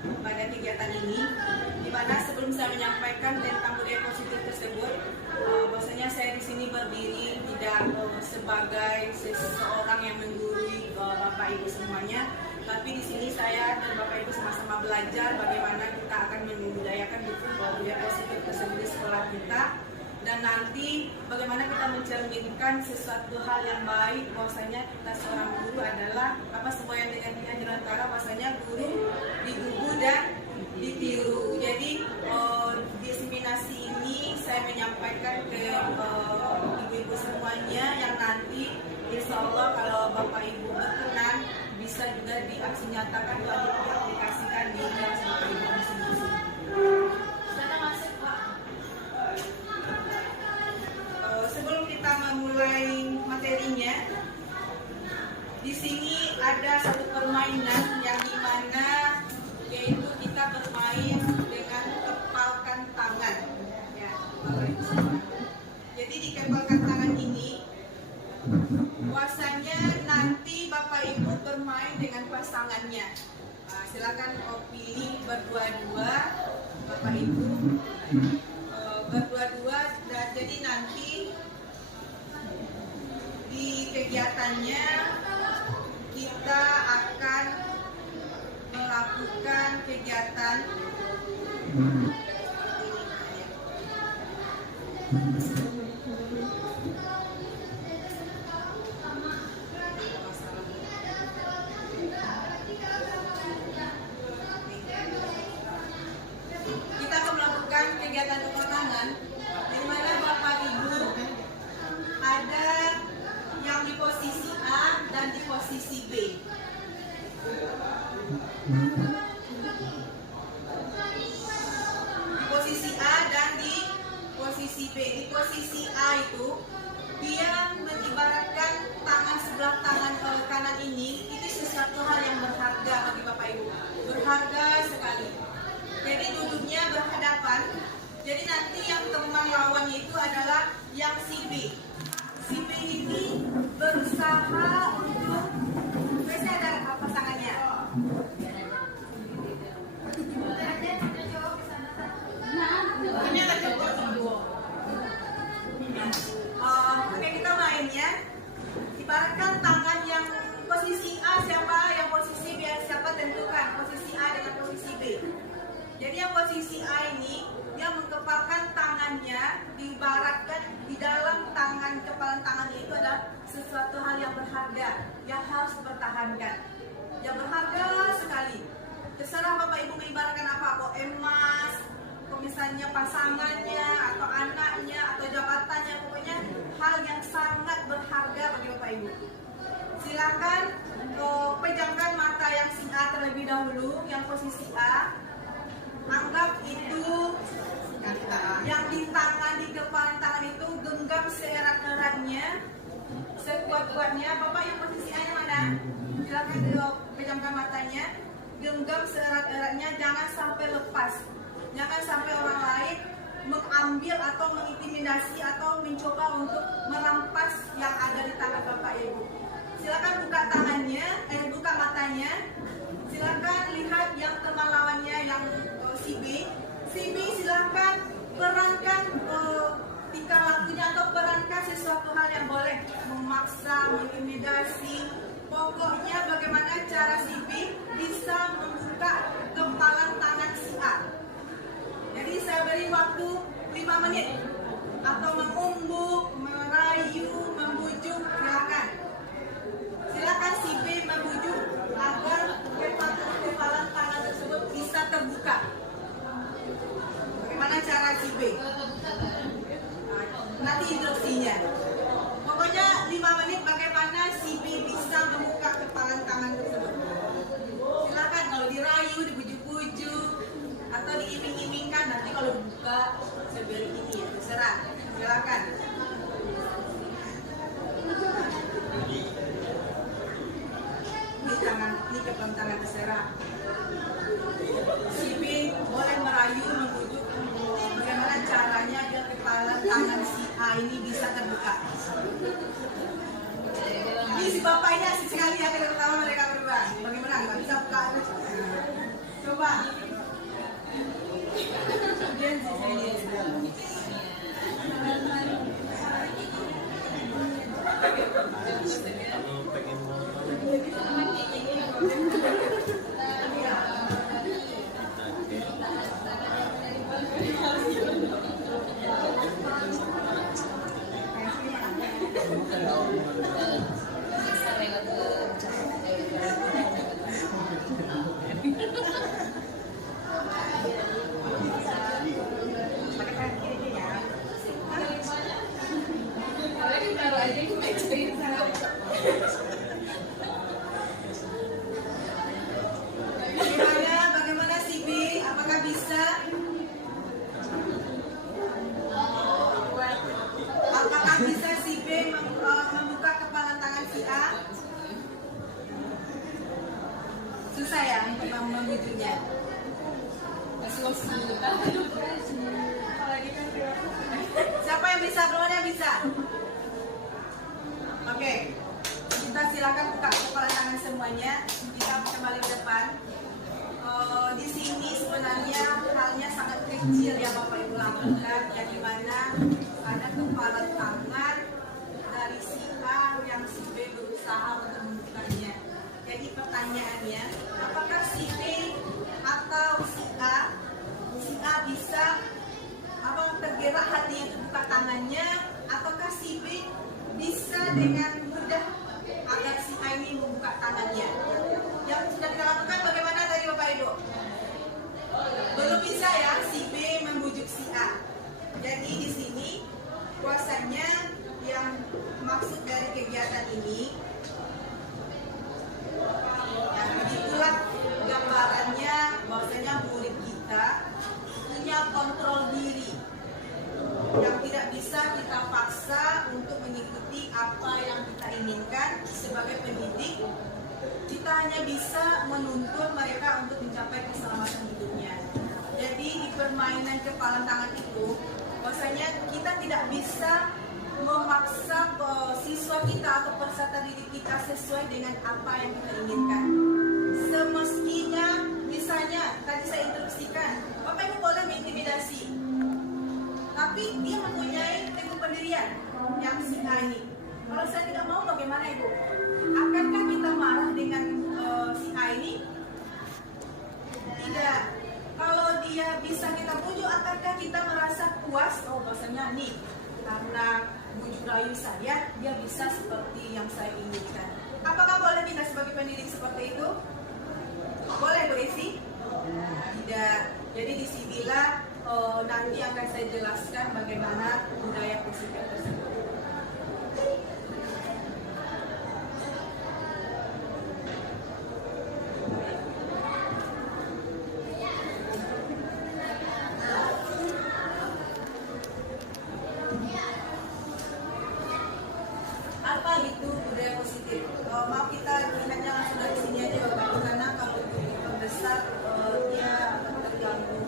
pada kegiatan ini, di mana sebelum saya menyampaikan tentang budaya positif tersebut, bahwasanya saya di sini berdiri tidak sebagai seseorang yang menggurui Bapak Ibu semuanya, tapi di sini saya dan Bapak Ibu sama-sama belajar bagaimana kita akan membudayakan budaya positif tersebut di sekolah kita. Dan nanti bagaimana kita mencerminkan sesuatu hal yang baik, bahwasanya kita seorang guru adalah semua yang dengan anjuran Ta'ala, bahwasanya guru digugu dan ditiru. Jadi diseminasi ini saya menyampaikan ke ibu-ibu semuanya yang nanti insya Allah kalau Bapak Ibu berkenan bisa juga diaksinyatakan atau diaplikasikan di kelas Bapak Ibu masing-masing. Sebelum kita memulai materinya, di sini ada satu permainan yang dimana yaitu kita bermain dengan kepalkan tangan. Ya, jadi di kepalkan tangan ini, puasanya nanti Bapak Ibu bermain dengan pasangannya. Nah, silakan pilih berdua-dua, Bapak Ibu. Berdua-dua, dan jadi nanti di kegiatannya kita akan melakukan kegiatan kegiatan peperangan, di mana Bapak Ibu ada yang di posisi A dan di posisi B. Di posisi A dan di posisi B. Di posisi A itu dia mengibaratkan tangan sebelah tangan kanan ini sesuatu hal yang berharga bagi Bapak Ibu. Berharga sekali. Jadi duduknya berhadapan. Jadi nanti yang teman lawannya itu adalah yang si B. Si B ini berusaha untuk biasanya ada pasangannya. Oke, kita mainnya. Ibaratkan tangan yang posisi A siapa, yang posisi B siapa, tentukan posisi A dengan posisi B. Jadi yang posisi A ini dia mengepalkan tangannya, diibaratkan di dalam tangan, kepalan tangannya itu adalah sesuatu hal yang berharga yang harus dipertahankan, yang berharga sekali. Terserah Bapak Ibu mengibaratkan apa, kok emas, kok misalnya pasangannya atau anaknya atau jabatannya, pokoknya hal yang sangat berharga bagi Bapak Ibu. Silakan pejamkan mata yang si A terlebih dahulu, yang posisi A. Anggap itu yang di tangan, di kepalan tangan itu genggam seerat-eratnya, sekuat-kuatnya. Bapak yang posisi A mana? Silakan pejamkan matanya, genggam seerat-eratnya, jangan sampai lepas, jangan sampai orang lain mengambil atau mengintimidasi atau mencoba untuk merampas yang ada di tangan Bapak Ibu. Silakan buka tangannya, buka matanya. Silakan lihat yang teman lawannya yang si B. Si B silakan perankan tingkah lakunya atau perankan sesuatu hal yang boleh memaksa, mengintimidasi. Pokoknya bagaimana cara si B bisa membuka kepalan tangan si A. Jadi saya beri waktu 5 menit atau mengumbuk, merayu, membujuk, silakan. Silakan si B membujuk agar kepalan tangan tersebut bisa terbuka. Bagaimana cara si B? Nanti instruksinya. Pokoknya 5 menit bagaimana si B bisa membuka kepalan tangan tersebut. Silakan kalau dirayu, dibujuk-bujuk atau diiming-imingkan, nanti kalau buka seberi ini ya, terserah. Silakan. Ini kepalan tangan terserah. Si B boleh merayu, membujuk, bagaimana caranya biar kepalan tangan si A ini bisa terbuka. Ini si bapaknya asik sekali ya, kalau pertama mereka berdua. Bagaimana? Nggak bisa buka. Coba. memujuknya? Siapa yang bisa? Belum yang bisa? Oke, kita silakan buka kepala tangan semuanya. Kita kembali ke depan. Di sini sebenarnya halnya sangat kecil ya Bapak Ibu lakukan, yang dimana ada kepala tangan dari si A yang si B berusaha untuk membukanya. Jadi pertanyaannya, apakah si B atau si A bisa tergerak hatinya untuk buka tangannya, ataukah si B bisa dengan mudah agar si A ini membuka tangannya? Yang sudah kita lakukan bagaimana tadi Bapak Ibu? Belum bisa ya si B membujuk si A. Jadi di sini kuasanya yang maksud dari kegiatan ini, ya, begitulah gambarannya bahwasanya murid kita punya kontrol diri yang tidak bisa kita paksa untuk mengikuti apa yang kita inginkan. Sebagai pendidik, kita hanya bisa menuntun mereka untuk mencapai keselamatan hidupnya. Jadi di permainan kepala tangan itu, bahwasanya kita tidak bisa memaksa siswa kita atau peserta didik kita sesuai dengan apa yang kita inginkan. Semestinya, misalnya tadi saya instruksikan, Bapak Ibu boleh mengintimidasi, tapi dia mempunyai teguh pendirian yang si A ini. Kalau saya tidak mau, bagaimana Ibu? Akankah kita marah dengan si A ini? Tidak. Kalau dia bisa kita bujuk, akankah kita merasa puas? Oh, bahasanya nih, karena bujuk rayu saya, dia bisa seperti yang saya inginkan. Apakah boleh kita sebagai pendidik seperti itu? Boleh Bu Desi? Tidak. Jadi disinilah nanti akan saya jelaskan bagaimana budaya positif tersebut. Apa itu budaya positif? Mau kita lihatnya langsung dari sini aja Bapak Ibu, karena kalau itu besar dia akan terganggu.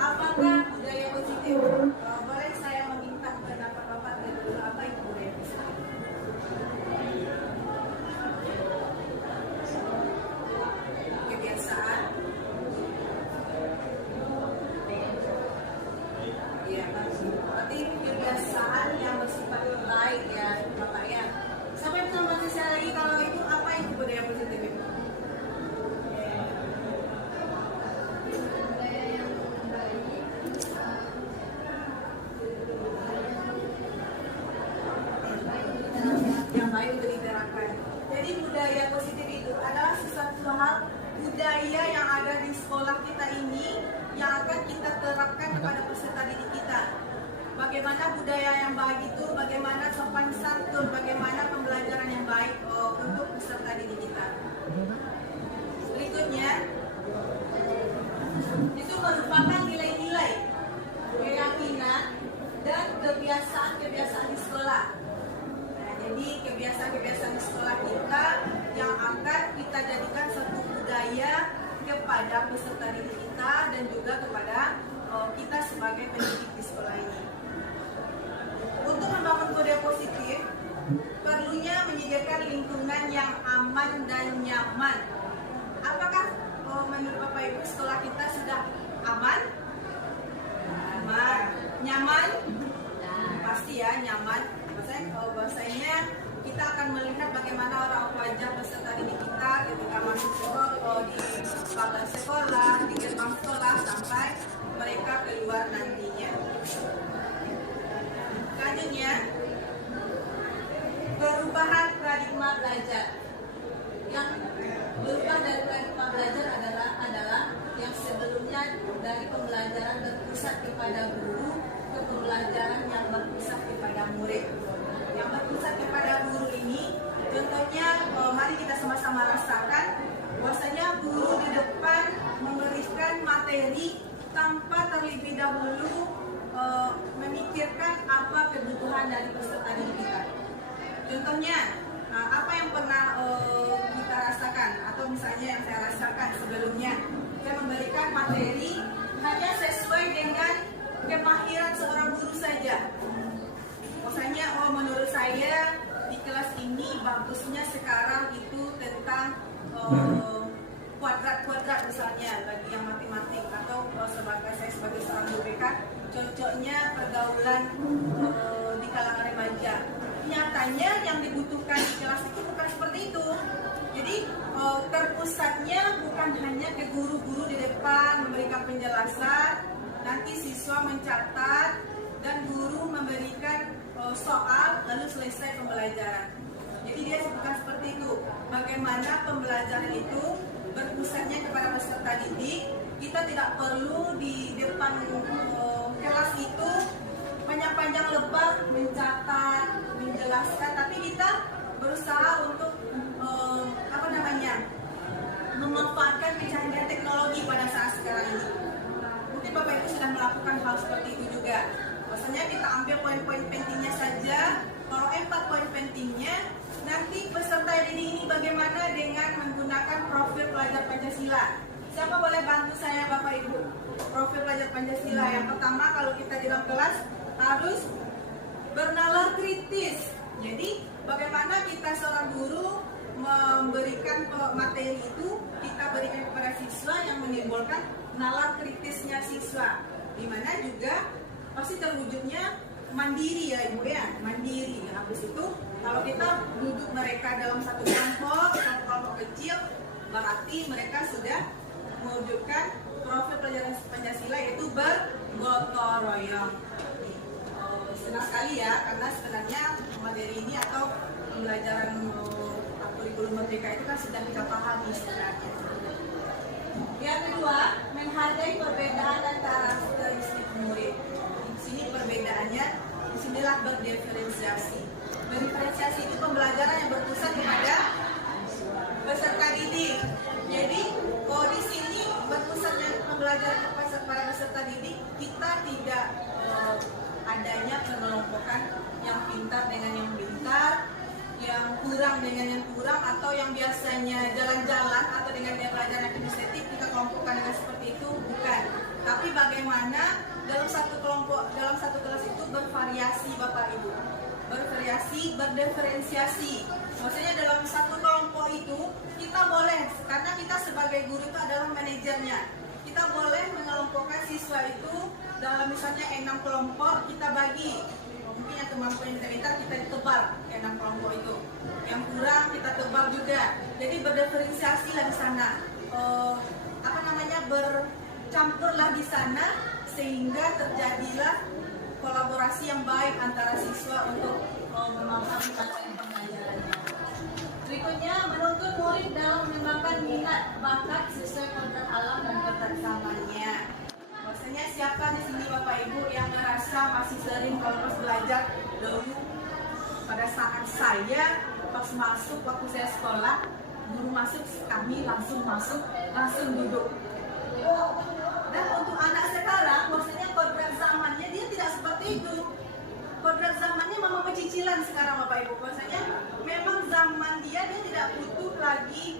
Apakah budaya positif? Boleh saya meminta pendapat Bapak dulu, apa itu budaya positif? Kebiasaan. Iya, berarti kebiasaan yang bersifat baik ya Bapak ya. Sampai menambahkan saya lagi, kalau itu apa itu budaya positif itu? Yang baik untuk diterapkan. Jadi budaya positif itu adalah sesuatu hal budaya yang ada di sekolah kita ini yang akan kita terapkan kepada peserta didik kita. Bagaimana budaya yang baik itu, bagaimana sopan santun, bagaimana pembelajaran yang baik untuk peserta didik kita. Berikutnya, itu merupakan nilai-nilai, keyakinan, dan kebiasaan-kebiasaan di sekolah. Jadi kebiasaan-kebiasaan di sekolah kita yang akan kita jadikan satu budaya kepada peserta didik kita dan juga kepada kita sebagai pendidik di sekolah ini. Untuk membangun budaya positif, perlunya menyediakan lingkungan yang aman dan nyaman. Apakah menurut Bapak Ibu sekolah kita sudah aman? Aman. Nyaman? Pasti ya, nyaman. Bahwasanya kita akan melihat bagaimana orang wajah peserta didik kita ketika masuk sekolah, di pagar sekolah, di gerbang sekolah sampai mereka keluar nantinya. Selanjutnya, perubahan paradigma belajar. Yang berubah dari paradigma belajar adalah yang sebelumnya dari pembelajaran berpusat kepada guru ke pembelajaran yang berpusat kepada murid. Yang berpusat kepada guru ini, contohnya mari kita sama-sama rasakan bahwasanya guru di depan memberikan materi tanpa terlebih dahulu memikirkan apa kebutuhan dari peserta didik kita. Contohnya, apa yang pernah kita rasakan atau misalnya yang saya rasakan sebelumnya, saya memberikan materi hanya sesuai dengan kemahiran seorang guru saja. Misalnya, menurut saya di kelas ini bagusnya sekarang itu tentang kuadrat-kuadrat misalnya bagi yang matematik, atau saya sebagai seorang guru BK cocoknya pergaulan di kalangan remaja. Nyatanya yang dibutuhkan di kelas itu bukan seperti itu. Jadi terpusatnya bukan hanya ke guru-guru di depan memberikan penjelasan, nanti siswa mencatat dan guru memberikan soal lalu selesai pembelajaran. Jadi dia bukan seperti itu. Bagaimana pembelajaran itu berpusatnya kepada peserta didik. Kita tidak perlu di depan kelas itu panjang-panjang lebar mencatat, menjelaskan, tapi kita berusaha untuk memanfaatkan kecanggihan teknologi pada saat sekarang ini. Mungkin Bapak Ibu sudah melakukan hal seperti itu juga. Maksudnya kita ambil poin-poin pentingnya saja. Kalau 4 poin pentingnya, nanti peserta didik ini bagaimana dengan menggunakan profil pelajar Pancasila. Siapa boleh bantu saya Bapak Ibu? Profil pelajar Pancasila yang pertama, kalau kita di dalam kelas harus bernalar kritis. Jadi bagaimana kita seorang guru memberikan materi itu, kita berikan kepada siswa yang menimbulkan nalar kritisnya siswa, dimana juga pasti terwujudnya mandiri ya Ibu ya, mandiri. Habis itu kalau kita duduk mereka dalam satu kelompok kecil, berarti mereka sudah mewujudkan profil pelajaran Pancasila, yaitu bergotong royong. Senang sekali ya, karena sebenarnya materi ini atau pembelajaran kurikulum merdeka itu kan sudah kita pahami sebenarnya. Yang kedua, menghargai perbedaan antara karakteristik murid. Di sini perbedaannya, disinilah berdiferensiasi. Berdiferensiasi itu pembelajaran yang berpusat kepada peserta didik. Jadi, di sini berpusatnya pembelajaran kepada peserta didik, kita tidak adanya pengelompokan yang pintar dengan yang pintar, yang kurang dengan yang kurang, atau yang biasanya jalan-jalan atau dengan dia belajar kinestetik kita kelompokkan dengan seperti itu, bukan. Tapi bagaimana dalam satu kelompok, dalam satu kelas itu bervariasi Bapak Ibu, bervariasi, berdiferensiasi. Maksudnya dalam satu kelompok itu kita boleh, karena kita sebagai guru itu adalah manajernya, kita boleh mengelompokkan siswa itu dalam misalnya 6 kelompok, kita bagi. Mungkin yang kemampuan kita tebar 6 kelompok itu, yang kurang kita tebar juga. Jadi berdiferensiasi lah di sana, bercampurlah di sana, sehingga terjadilah kolaborasi yang baik antara siswa untuk memahami materi pembelajarannya. Berikutnya, menuntun murid dalam mengembangkan minat bakat sesuai kodrat alam dan kodrat zamannya. Maksudnya siapa di sini Bapak Ibu yang merasa masih sering kalau pas belajar dulu, pada saat saya pas masuk, waktu saya sekolah, guru masuk, kami langsung masuk, langsung duduk. Dan untuk anak sekarang, maksudnya kodrat zamannya dia tidak seperti itu. Kodrat zamannya memang pecicilan sekarang Bapak Ibu. Maksudnya memang zaman dia tidak butuh lagi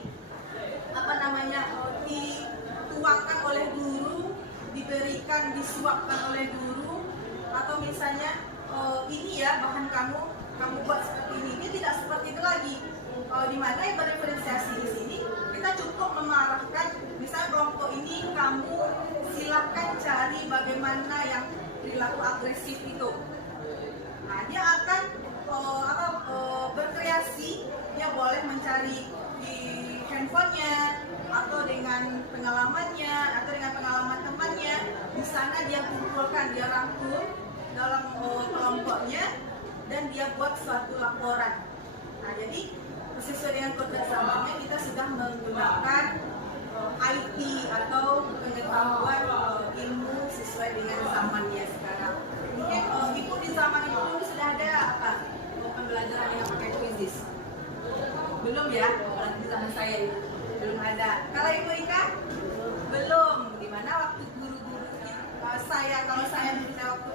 dituangkan oleh guru, diberikan, disuapkan oleh guru, atau misalnya ini ya bahan kamu buat seperti ini. Ini tidak seperti itu lagi. Di mana yang berdiferensiasi di sini kita cukup mengarahkan, misalnya kelompok ini kamu silakan cari bagaimana yang perilaku agresif itu. Nah, dia akan berkreasi, dia boleh mencari di handphonenya atau dengan pengalamannya atau dengan pengalaman temannya. Di sana dia kumpulkan, dia rangkum dalam kelompoknya dan dia buat suatu laporan. Nah, jadi sesuai dengan kode zamannya kita sudah menggunakan IT atau pengetahuan ilmu sesuai dengan zamannya sekarang. Mungkin ibu di zaman itu dulu sudah ada apa pembelajaran yang pakai kuisis? Belum ya? Berarti di zaman saya itu belum ada. Kalau Ibu Ika belum. Dimana waktu guru-guru kalau saya dulu waktu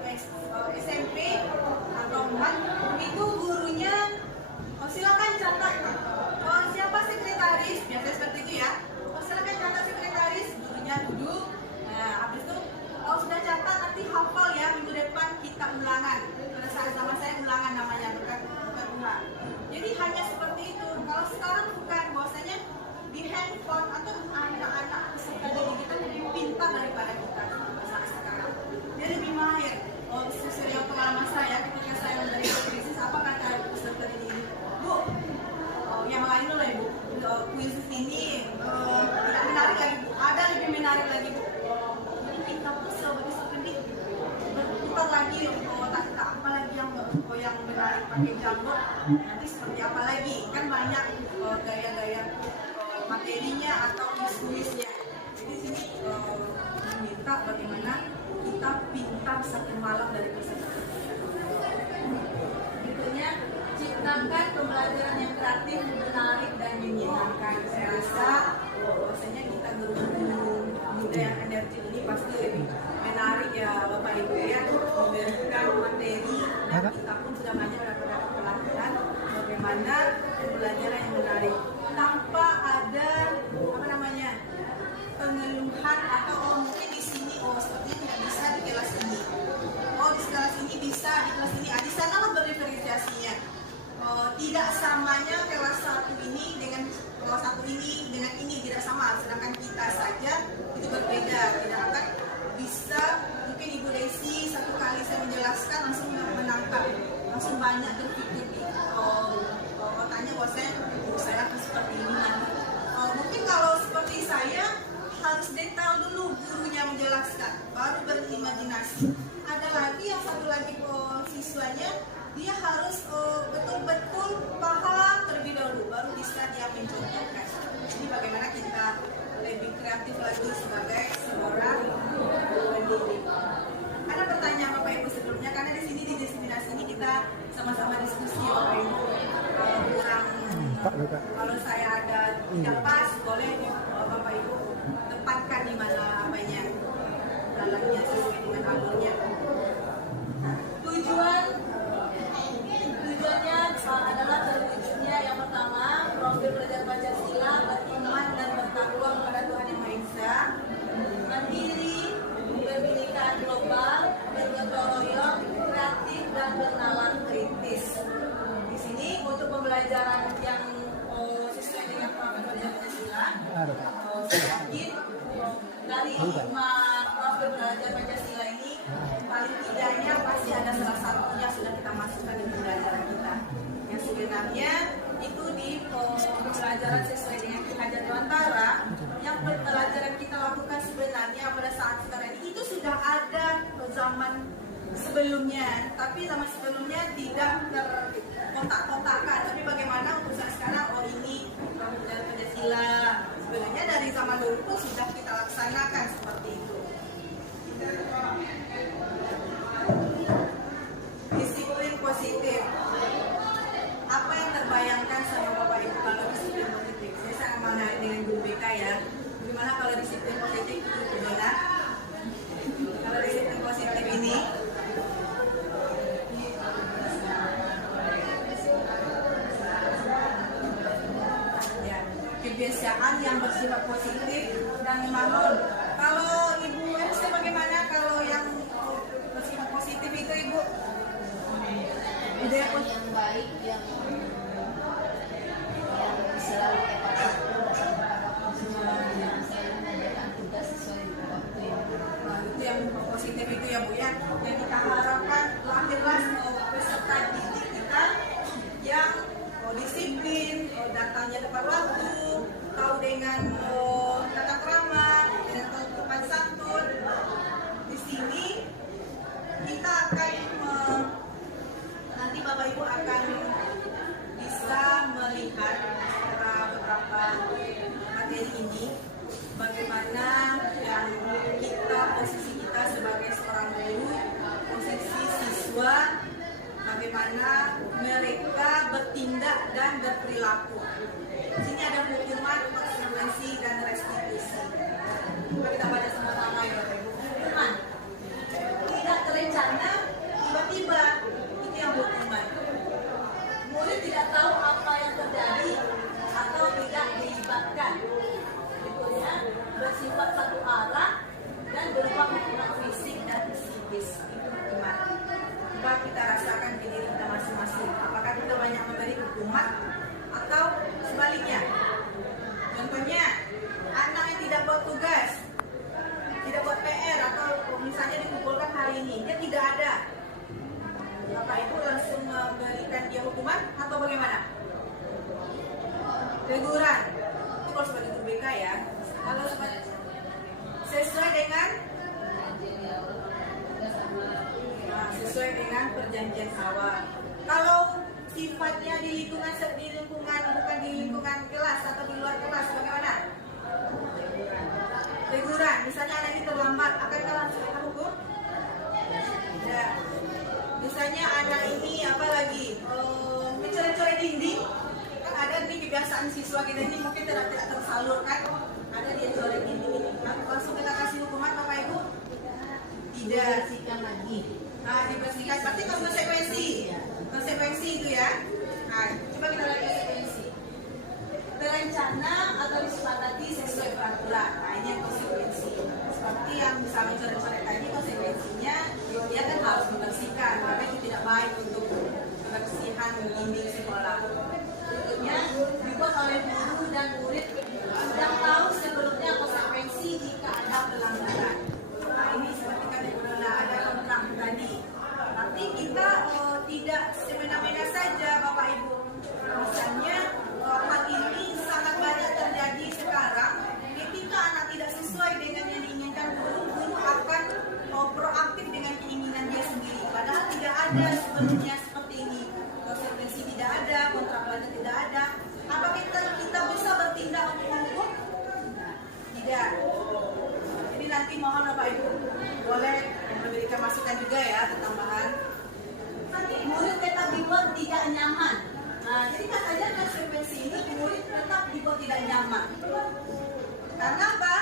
SMP atau 4 itu gurunya silakan catat siapa sekretaris, biasanya seperti itu ya. Silakan catat sekretaris, gurunya duduk. Nah, habis itu sudah catat nanti hafal ya minggu depan kita ulangan. Pada saat zaman saya ulangan namanya bukan ulang. Jadi hanya seperti itu. Kalau sekarang bukan, bahwasanya di handphone atau anak-anak peserta didik kita lebih pintar daripada kita saat sekarang. Dia lebih mahir. Sesuai dengan pengalaman saya ketika saya menerima krisis, apa kata peserta didik ini? Bu, yang lain dulu ya Bu, kuis ini tidak menarik lagi Bu, ada lebih menarik lagi Bu. Kita pun sebagai pendidik berputar lagi otak kita, apa lagi yang menarik pakai jamur, nanti seperti apa lagi, kan banyak gaya-gaya materinya atau kuisnya. Jadi sini meminta bagaimana kita pintar satu malam dari peserta. Berikutnya, ciptakan pembelajaran yang kreatif, menarik dan menyenangkan. Saya rasa bahwasanya kita guru-guru muda yang energi ini pasti lebih menarik ya Bapak Ibu ya, memberikan materi dan kita pun sudah banyak mendapatkan pelajaran bagaimana pembelajaran yang menarik tanpa ada pengeluhan atau mungkin di sini sepertinya tidak bisa di kelas ini, di kelas ini bisa, di kelas ini di sana lah berdiferensiasinya. Tidak samanya kelas 1 ini dengan kelas 1 ini dengan ini tidak sama, sedangkan kita saja itu berbeda, tidak akan bisa. Mungkin Ibu Desi satu kali saya menjelaskan langsung menangkap, langsung banyak terpikir di otaknya bahwa saya akan seperti ini nanti. Mungkin kalau seperti saya harus detail dulu gurunya menjelaskan, baru berimajinasi. Ada lagi yang satu lagi siswanya dia harus betul-betul paham terlebih dahulu, baru bisa dia mencontohkan. Jadi bagaimana kita lebih kreatif lagi sebagai seorang pendidik. Ada pertanyaan Bapak Ibu sebelumnya, karena di sini di diseminasi ini kita sama-sama diskusi Bapak Ibu. Kalau saya ada tidak pas, boleh Bapak Ibu tempatkan di mana apanya dalamnya sesuai dengan alurnya. Tujuannya adalah terwujudnya yang pertama profil belajar Pancasila, beriman dan bertakwa kepada Tuhan Yang Maha Esa, mandiri, berbinika global, bergotong royong, kreatif dan bernalar kritis. Di sini untuk pembelajaran yang sesuai dengan profil belajar Pancasila, sedikit dari 5 profil belajar Pancasila ini paling tidaknya pasti ada salah satunya sudah kita masukkan di pembelajaran kita. Yang sebenarnya itu di pembelajaran sesuai dengan Ki Hajar Dewantara, yang pembelajaran kita lakukan sebenarnya pada saat sekarang ini itu sudah ada zaman sebelumnya, tapi zaman sebelumnya tidak terkotak-kotakan. Tapi bagaimana untuk saat sekarang, ini pembelajaran Pancasila sebenarnya dari zaman dulu pun sudah kita laksanakan seperti itu. Disiplin positif. Apa yang terbayangkan sama Bapak Ibu kalau disiplin positif? Saya sangat menarik dengan guru BK ya. Gimana kalau disiplin positif itu gimana? Kalau disiplin positif ini ya, kebiasaan yang bersifat positif dan membangun. Kalau Ibu MC bagaimana kalau yang bersifat positif itu Ibu? Kebiasaan yang baik yang selalu tepat waktu dan selalu mengerjakan tugas sesuai waktu yang itu yang positif itu ya Bu ya, yang kita harapkan lahirlah peserta didik kita yang disiplin, datangnya tepat waktu, tahu dengan tata krama, dengan sopan santun. Di sini kita akan nanti Bapak Ibu akan bisa kedua, bagaimana mereka bertindak dan berperilaku. Di sini ada hukuman, konsekuensi, dan restitusi. Coba kita baca sama-sama ya Bapak Ibu. Hukuman tidak terencana, tiba-tiba, itu yang hukuman. Murid tidak tahu apa yang terjadi atau tidak dilibatkan. Berikutnya bersifat satu arah dan berupa hukuman fisik dan psikis. Itu hukuman. Coba kita rasakan di diri kita masing-masing. Apakah kita banyak memberi hukuman atau sebaliknya? Contohnya, anak yang tidak buat tugas, tidak buat PR, atau misalnya dikumpulkan hari ini, dia tidak ada. Bapak Ibu langsung memberikan dia hukuman atau bagaimana? Teguran. Itu kalau sebagai guru BK ya. Kalau sesuai dengan perjanjian awal. Kalau sifatnya di lingkungan bukan di lingkungan kelas atau di luar kelas, bagaimana? Teguran. Misalnya anak ini terlambat, akankah langsung kita hukum? Tidak. Misalnya anak ini mencoret-coret dinding, kan ada nih kebiasaan siswa kita ini mungkin tidak tersalurkan, ada dia coret dinding ini, langsung kita kasih hukuman Bapak Ibu? Tidak. Dibersihkan lagi. Nah, dibersihkan, berarti konsekuensi itu ya. Nah, coba kita lihat konsekuensi. Terencana atau disepakati sesuai peraturan. Nah, ini yang konsekuensi. Seperti yang misalnya coret-coret tadi, konsekuensinya dia kan harus membersihkan, karena itu tidak baik untuk kebersihan dinding sekolah. Berikutnya dibuat oleh guru dan murid sudah tahu sebelumnya konsekuensi jika ada pelanggaran. Nah, ini seperti kategori ada kontrak tadi. Tapi kita tidak semena-mena saja Bapak Ibu. Misalnya hal ini sangat banyak terjadi sekarang. Ketika anak tidak sesuai dengan yang diinginkan guru akan proaktif dengan keinginan dia sendiri. Padahal tidak ada sebelumnya seperti ini. Konsekuensi tidak ada, kontrak pelajar tidak ada. Apa kita bisa bertindak untuk menghukum? Tidak. Jadi nanti mohon Bapak Ibu boleh memberikan masukan juga ya, tambahan. Murid tetap dibuat tidak nyaman. Nah, jadi katanya konsekuensi ini murid tetap dibuat tidak nyaman. Karena apa?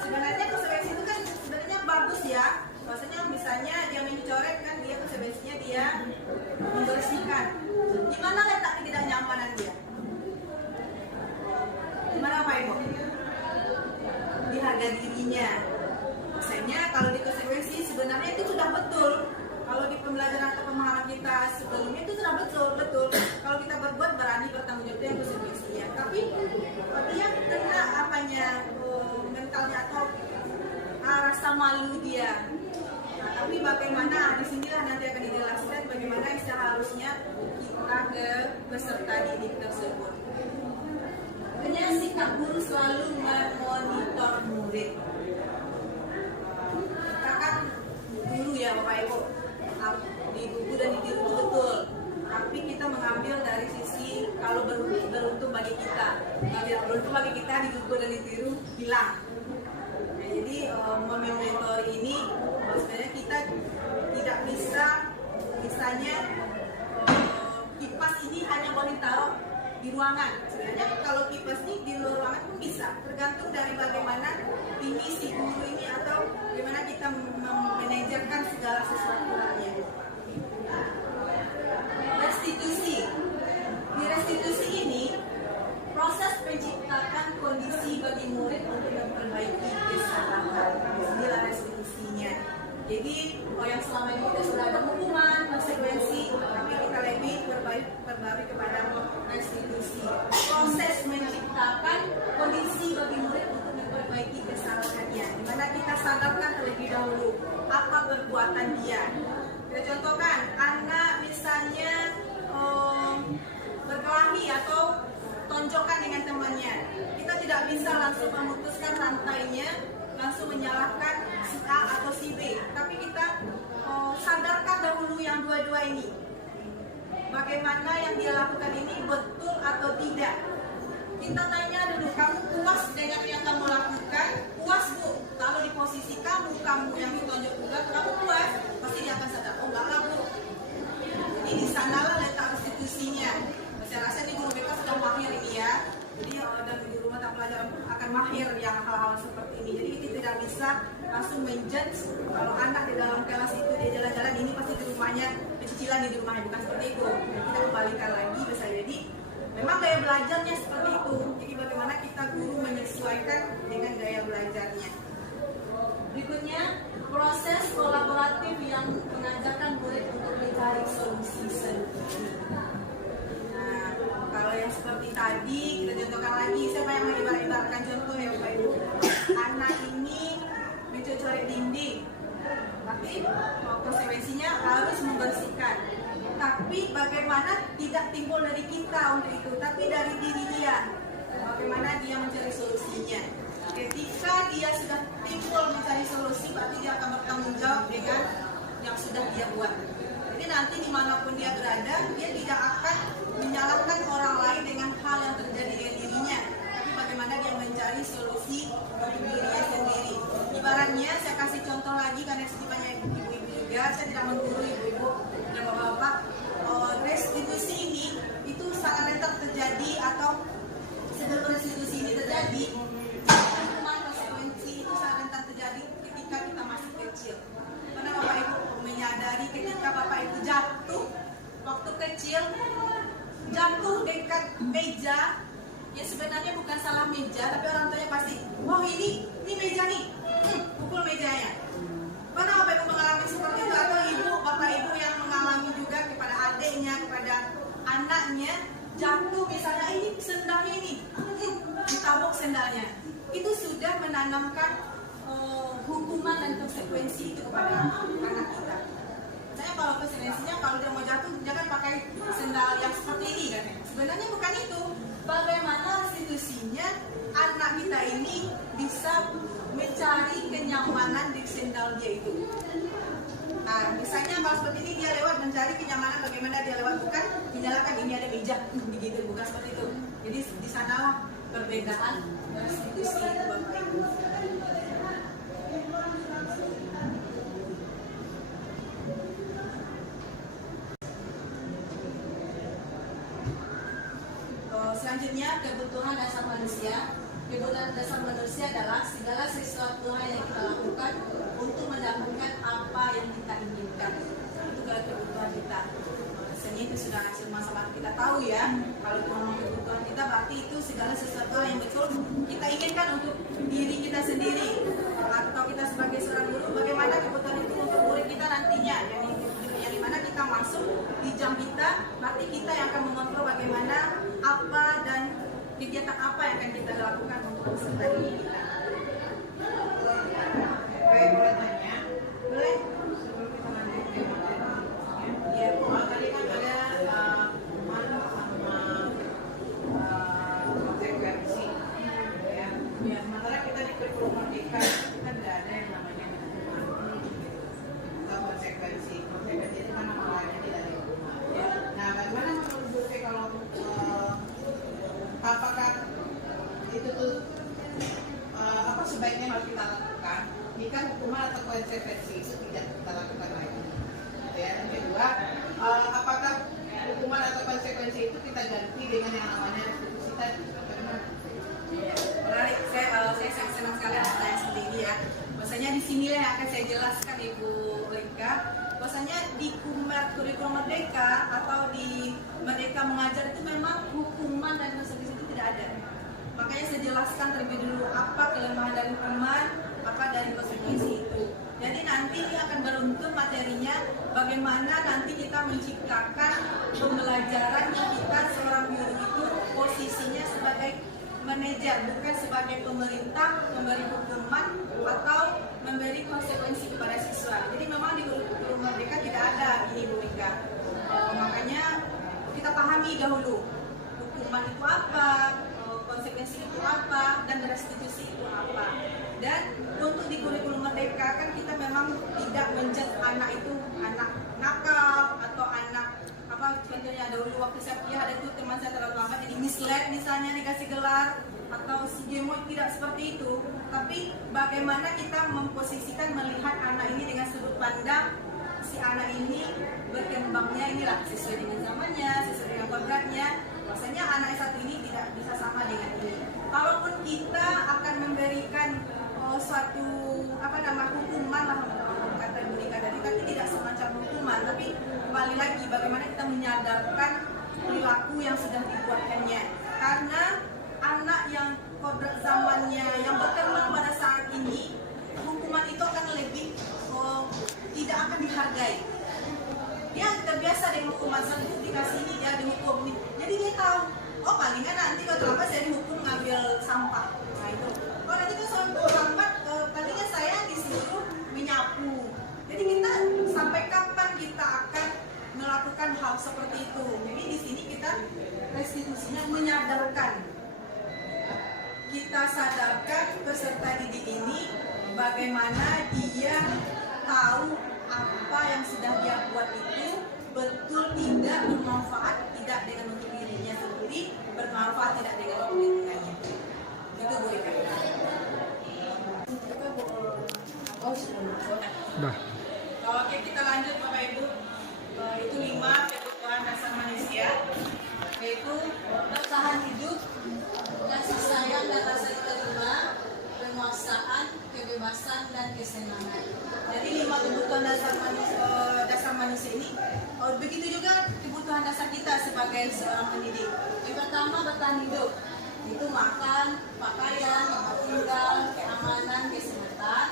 Sebenarnya konsekuensi itu kan sebenarnya bagus ya. Maksudnya misalnya dia mencoret kan, dia konsekuensinya dia membersihkan. Gimana letak ketidaknyamanan dia? Gimana Pak Ibu? Di harga dirinya. Maksudnya kalau di konsekuensi sebenarnya itu sudah betul. Kalau di pembelajaran atau pemahaman kita sebelumnya itu sudah betul. Kalau kita berbuat berani bertanggung jawab, itu yang konsekuensinya. Tapi dia kena mentalnya atau rasa malu dia. Nah, tapi bagaimana di sinilah nanti akan dijelaskan bagaimana yang seharusnya kita ke peserta didik tersebut. Kemudian sikap guru selalu memonitor murid. Kita kan guru ya Bapak Ibu, di buku dan di diri itu betul. Tapi kita mengambil dari sisi kalau beruntung bagi kita. Kalau tidak beruntung bagi kita, di buku dan di diri bilang. Nah, jadi memonitor ini sebenarnya kita tidak bisa, misalnya kipas ini hanya boleh ditaruh di ruangan. Sebenarnya kalau kipas ini di luar ruangan pun bisa, tergantung dari bagaimana ini si guru ini atau bagaimana kita memanajerkan segala sesuatunya. Restitusi. Di restitusi ini proses menciptakan kondisi bagi murid untuk memperbaiki kesalahan. Inilah restitusinya. Jadi yang selama ini kita sudah ada hukuman, konsekuensi, tapi kita lebih perbarui kepada restitusi. Proses menciptakan kondisi bagi murid untuk memperbaiki kesalahannya, di mana kita sadarkan terlebih dahulu apa perbuatan dia. Kita contohkan, anak misalnya berkelahi atau tonjokkan dengan temannya. Kita tidak bisa langsung memutuskan rantainya, langsung menyalahkan si A atau si B. Tapi kita sadarkan dahulu yang dua-dua ini. Bagaimana yang dia lakukan ini betul atau tidak. Kita tanya dulu, kamu puas dengan yang kamu lakukan? Puas Bu? Kalau di posisi kamu yang ditonjok juga, kamu puas? Pasti dia akan sadar, oh enggak lah Bu, Tapi di sanalah letak restitusinya. Saya rasa ini guru BK sudah mahir ini ya. Jadi dan guru mata pelajaran pun akan mahir yang hal-hal seperti ini. Jadi kita tidak bisa langsung menjudge kalau anak di dalam kelas itu dia jalan-jalan, ini pasti di rumahnya cicilan di rumahnya, bukan seperti itu. Kita kembalikan lagi bisa jadi memang gaya belajarnya seperti itu. Jadi bagaimana kita guru menyesuaikan dengan gaya belajarnya. Berikutnya, proses kolaboratif yang mengajarkan murid untuk mencari solusi sendiri. Nah, kalau yang seperti tadi, kita contohkan lagi. Siapa yang mengibaratkan contoh ya Bapak Ibu? Anak ini mencoret dinding, tapi konsekuensinya harus membersihkan. Tapi bagaimana tidak timbul dari kita untuk itu, tapi dari diri dia. Bagaimana dia mencari solusinya. Ketika dia sudah timbul mencari solusi, berarti dia akan bertanggung jawab dengan yang sudah dia buat. Jadi nanti dimanapun dia berada, dia tidak akan menyalahkan orang lain dengan hal yang terjadi dengan dirinya. Tapi bagaimana dia mencari solusi bagi dirinya sendiri. Ibaratnya, saya kasih contoh lagi karena sini banyak ibu-ibu juga, saya tidak menggurui ibu-ibu dan bapak-bapak. Restitusi ini itu sangat rentan terjadi, atau sebelum restitusi ini terjadi, konsekuensi itu sangat rentan terjadi ketika kita masih kecil. Karena Bapak Ibu menyadari ketika Bapak Ibu jatuh waktu kecil, jatuh dekat meja, ya sebenarnya bukan salah meja, tapi orang tuanya pasti, wah ini meja nih, pukul mejanya. Pernah Bapak Ibu mengalami seperti itu, atau ibu, Bapak Ibu yang mengalami juga kepada adiknya, kepada anaknya, jatuh misalnya, ini sendalnya ini, ditabuk sendalnya. Itu sudah menanamkan hukuman dan konsekuensi itu kepada anak kita. Saya kalau konsekuensinya, kalau dia mau jatuh, jangan pakai sendal yang seperti ini kan. Sebenarnya bukan itu. Bagaimana restitusinya anak kita ini bisa mencari kenyamanan di sendal dia itu. Nah, misalnya kalau seperti ini dia lewat mencari kenyamanan, bagaimana dia lewat, bukan menyalahkan ini ada meja, begitu, bukan seperti itu. Jadi di sanalah perbedaan restitusi itu Bapak Ibu. Selanjutnya, kebutuhan dasar manusia. Kebutuhan dasar manusia adalah segala sesuatu hal yang kita lakukan untuk mendapatkan apa yang kita inginkan. Itu kalau kebutuhan kita. Biasanya itu sudah masalah kita tahu ya. Kalau ngomong kebutuhan kita, berarti itu segala sesuatu hal yang betul kita inginkan untuk diri kita sendiri. Atau kita sebagai seorang guru, bagaimana kebutuhan itu untuk murid kita nantinya. Yang dimana kita masuk di jam kita, berarti kita yang akan mengontrol bagaimana apa dan kegiatan apa yang akan kita lakukan untuk peserta didik kita. Baik, boleh tanya? Boleh? Sebelum kita lanjut ke materi. Ya, tadi kan ada hukuman sama konsekuensi. Ya, sementara kita di kurikulum merdeka kita tidak ada yang namanya hukuman atau konsekuensi. Konsekuensi itu kan nama lainnya tidak ada hukuman. Ya. Nah, bagaimana menurut Bu Sri kalau apakah itu tuh apa sebaiknya harus kita lakukan jika hukuman atau konsekuensi itu tidak kita lakukan lagi? Ya, yang kedua, apakah hukuman atau konsekuensi itu kita ganti dengan yang namanya restitusi tadi? Menarik, saya sangat senang sekali atas saya sendiri ya. Bahwasanya di sini yang akan saya jelaskan Ibu Rika. Bahwasanya di kurikulum merdeka atau di Merdeka Mengajar itu memang hukuman dan konsekuensi itu tidak ada. Makanya saya jelaskan terlebih dulu apa kelemahan dari hukuman, apa dari konsekuensi itu. Jadi nanti ini akan beruntun materinya bagaimana nanti kita menciptakan pembelajaran yang kita seorang guru itu posisinya sebagai manajer, bukan sebagai pemerintah memberi hukuman atau memberi konsekuensi kepada siswa. Jadi memang di kurikulum merdeka tidak ada ini Bu Rika. Makanya kita pahami dahulu hukuman itu apa, konsekuensi itu apa, dan restitusi itu apa. Dan untuk di kurikulum merdeka kan kita memang tidak menjudge anak itu anak nakal atau anak apa, contohnya dahulu waktu saya kuliah ada tuh teman saya terlalu lama jadi misled misalnya dikasih gelar, atau si gemoy, tidak seperti itu. Tapi bagaimana kita memposisikan melihat anak ini dengan sudut pandang si anak ini berkembang berkembangnya inilah sesuai dengan zamannya, sesuai dengan kodratnya. Rasanya anak S1 ini tidak bisa sama dengan ini. Kalaupun kita akan memberikan suatu hukuman lah kata Bu Rika tadi, tapi tidak semacam hukuman, tapi kembali lagi bagaimana kita menyadarkan perilaku yang sudah dibuatkannya. Karena anak yang kodrat zamannya yang berkembang pada saat ini, hukuman itu akan lebih tidak akan dihargai. Dia terbiasa dengan hukuman satu dikasih ini, dia dihukum ini. Jadi dia tahu, oh palingan nanti kalau terlambat saya dihukum ngambil sampah. Nah itu. Kalau nanti kan soal terlambat, palingan saya disuruh menyapu. Jadi kita sampai kapan kita akan melakukan hal seperti itu? Jadi di sini kita restitusinya menyadarkan. Kita sadarkan peserta didik ini bagaimana dia tahu apa yang sudah dia buat itu betul tidak bermanfaat, tidak dengan untuk dirinya sendiri, bermanfaat tidak dengan untuk lingkungannya. Itu Bu Rika. Dah. Oke, kita lanjut Bapak Ibu. Itu 5 kebutuhan dasar manusia, yaitu Bertahan hidup, kasih sayang dan rasa diterima, penguasaan, kebebasan dan kesenangan. jadi 5 kebutuhan dasar manusia ini. Begitu juga kebutuhan dasar kita sebagai seorang pendidik. Yang pertama bertahan hidup, itu makan, pakaian, tempat tinggal, keamanan, kesehatan.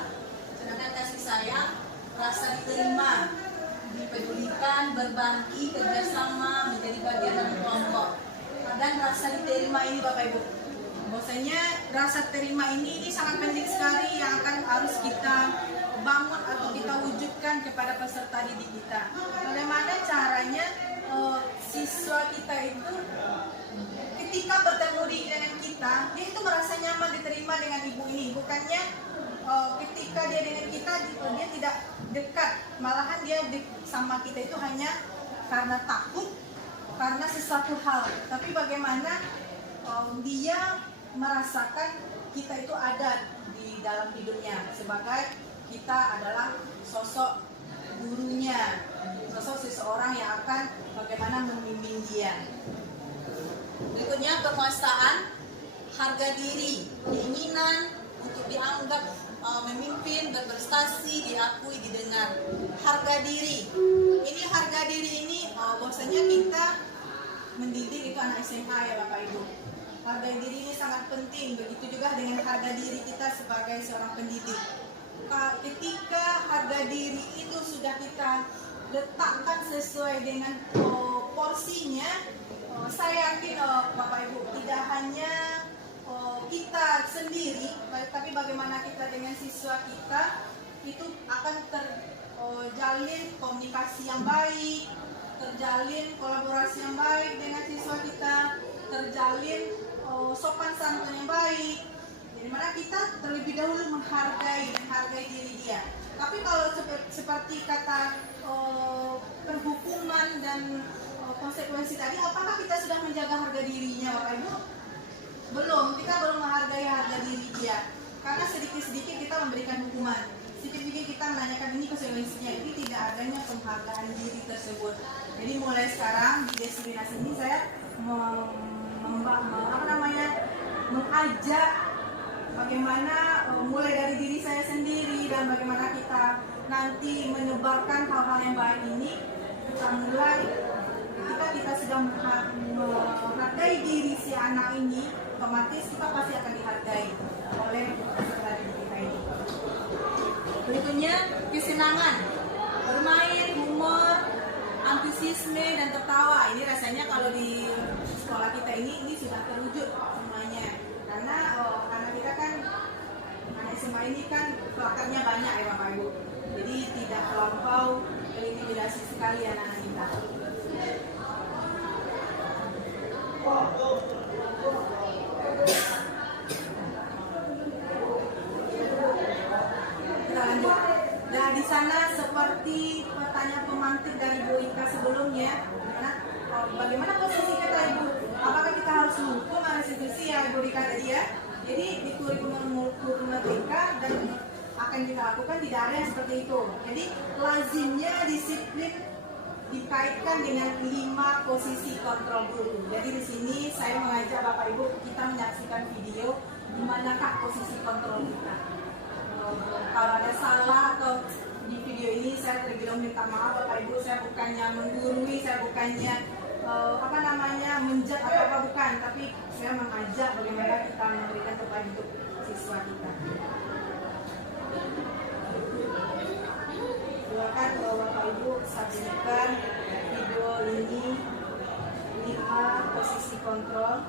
Sedangkan kasih sayang, rasa diterima, dipedulikan, berbagi, kerjasama, menjadi bagian dari kelompok. Dan rasa diterima ini Bapak Ibu, bahwasanya rasa terima ini sangat penting sekali yang akan harus kita bangun atau kita wujudkan kepada peserta didik kita. Bagaimana caranya siswa kita itu ketika bertemu dengan kita, dia itu merasa nyaman diterima dengan ibu ini. Bukannya ketika dia dengan kita, dia tidak dekat, malahan dia sama kita itu hanya karena takut, karena sesuatu hal. Tapi bagaimana dia merasakan kita itu ada di dalam hidupnya, sebagai kita adalah sosok gurunya, sosok seseorang yang akan bagaimana membimbing dia. Berikutnya penguasaan, harga diri, keinginan untuk dianggap memimpin, berprestasi, diakui, didengar. Harga diri. Ini harga diri ini bahwasanya kita mendidik itu anak SMA ya Bapak Ibu. Harga diri ini sangat penting, begitu juga dengan harga diri kita sebagai seorang pendidik. Ketika harga diri itu sudah kita letakkan sesuai dengan porsinya, saya yakin Bapak Ibu, tidak hanya kita sendiri, tapi bagaimana kita dengan siswa kita itu akan terjalin komunikasi yang baik, terjalin kolaborasi yang baik dengan siswa kita, terjalin sopan santun yang baik. Jadi mana kita terlebih dahulu menghargai diri dia. Tapi kalau seperti kata perhukuman dan konsekuensi tadi, apakah kita sudah menjaga harga dirinya Bapak Ibu? Belum, kita belum menghargai harga diri dia. Karena sedikit-sedikit kita memberikan hukuman, sedikit-sedikit kita menanyakan ini konsekuensinya. Ini tidak adanya penghargaan diri tersebut. Jadi mulai sekarang di destinasi ini saya mengajak bagaimana mulai dari diri saya sendiri dan bagaimana kita nanti menyebarkan hal-hal yang baik ini. Kita mulai ketika kita sudah menghargai diri si anak ini, otomatis kita pasti akan dihargai oleh peserta didik kita ini. Berikutnya kesenangan, bermain, humor, antusiasme dan tertawa. Ini rasanya kalau di sekolah kita ini sudah terwujud semuanya. Karena anak kita kan, anak SMA ini kan pelakatnya banyak ya Bapak Ibu. Jadi tidak terlampau terintimidasi sekali anak-anak kita. Kita lanjut. Nah di sana seperti pertanyaan pemantik dari Bu Ika sebelumnya, bagaimana posisi kita Ibu? Apakah kita harus menghukum restitusi ya Ibu Ika tadi ya? Jadi di kurikulum Merdeka dan akan kita lakukan tidak ada yang seperti itu. Jadi lazimnya disiplin dikaitkan dengan 5 posisi kontrol guru. Jadi di sini saya mengajak Bapak Ibu kita menyaksikan video di manakah posisi kontrol kita. Kalau ada salah atau di video ini saya terbilang minta maaf Bapak Ibu, saya bukannya menggurui, saya bukannya menjat atau apa bukan, tapi saya mengajak bagaimana kita memberikan terbaik untuk siswa kita. Silakan kalau Bapak Ibu saksikan video ini 5 posisi kontrol.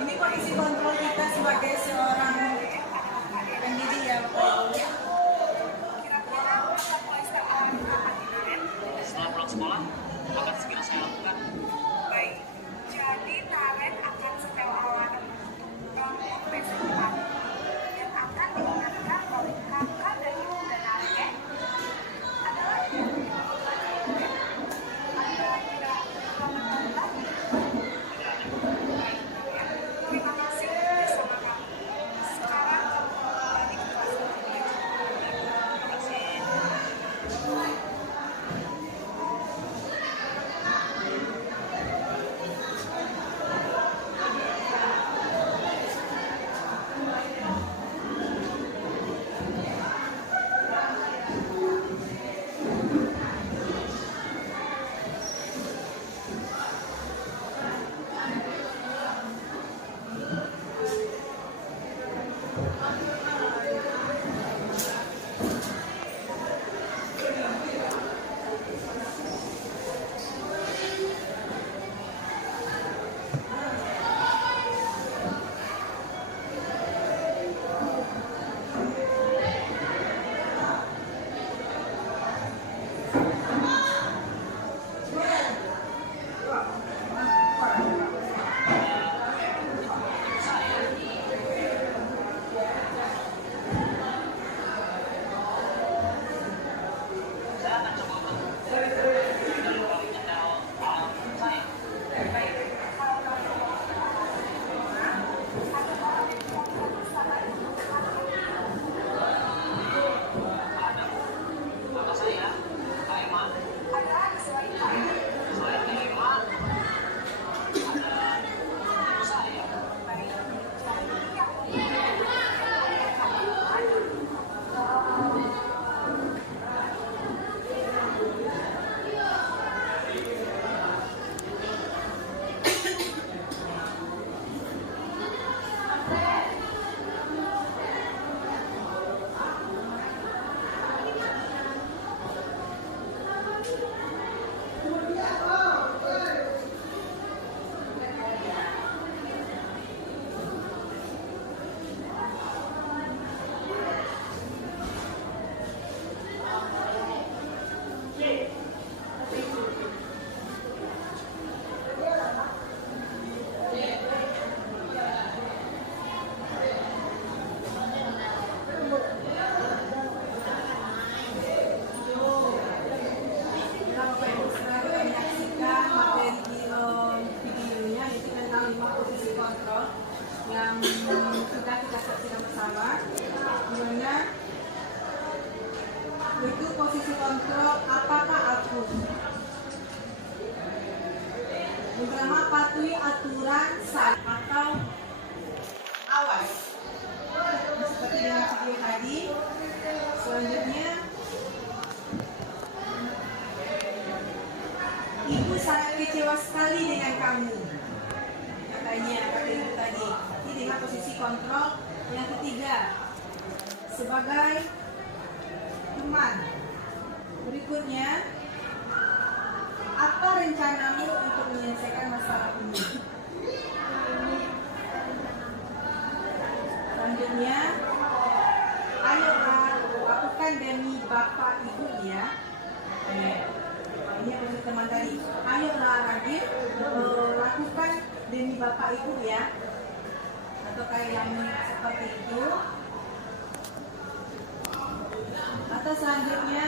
Ini kondisi kontrol kita sebagai seorang pendidik ya Bapak Ibu. Setelah pulang sekolah, akan segera saya lakukan. Baik, jadi Naren akan setel alarm untuk bangun besok pagi yang akan diingatkan oleh kakak dan ibu dan Naren adalah terima kasih bersama kamu. Sekarang kamu kembali ke kelas belajar. Terima kasih. Saya akan coba untuk tidak lupa menyetel alarm saya. Ada kakak saya, Kak Iman. Selain Kak Iman, ada ibu saya. Kita Bapak Ibu sekarang kita menyaksikan materi videonya yaitu tentang 5 posisi kontrol yang sudah kita saksikan bersama. Dimana itu posisi kontrol apakah aku. Yang pertama patuhi aturan atau awas. Seperti dalam video tadi. Selanjutnya ibu sangat kecewa sekali dengan kamu. Kata posisi kontrol. Yang ketiga, sebagai teman. Berikutnya, apa rencanamu untuk menyelesaikan masalah ini? Selanjutnya, ayolah lakukan demi bapak ibu ya. Ini untuk teman tadi. Ayolah Radit, lakukan demi bapak ibu ya. Atau kayak yang seperti itu. Atau selanjutnya,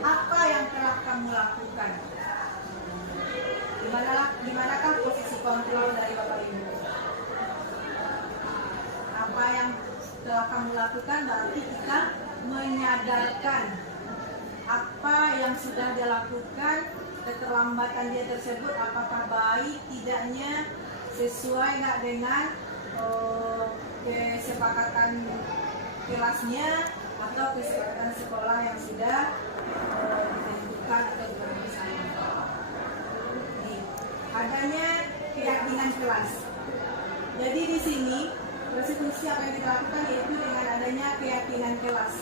apa yang telah kamu lakukan? Dimanakah posisi kontrol dari bapak ibu? Apa yang telah kamu lakukan berarti kita menyadarkan apa yang sudah dia lakukan, keterlambatan dia tersebut apakah baik tidaknya, sesuai nggak dengan kesepakatan kelasnya atau kesepakatan sekolah yang sudah ditentukan atau bersama. Adanya keyakinan kelas. Jadi di sini restitusi apa yang kita lakukan yaitu dengan adanya keyakinan kelas.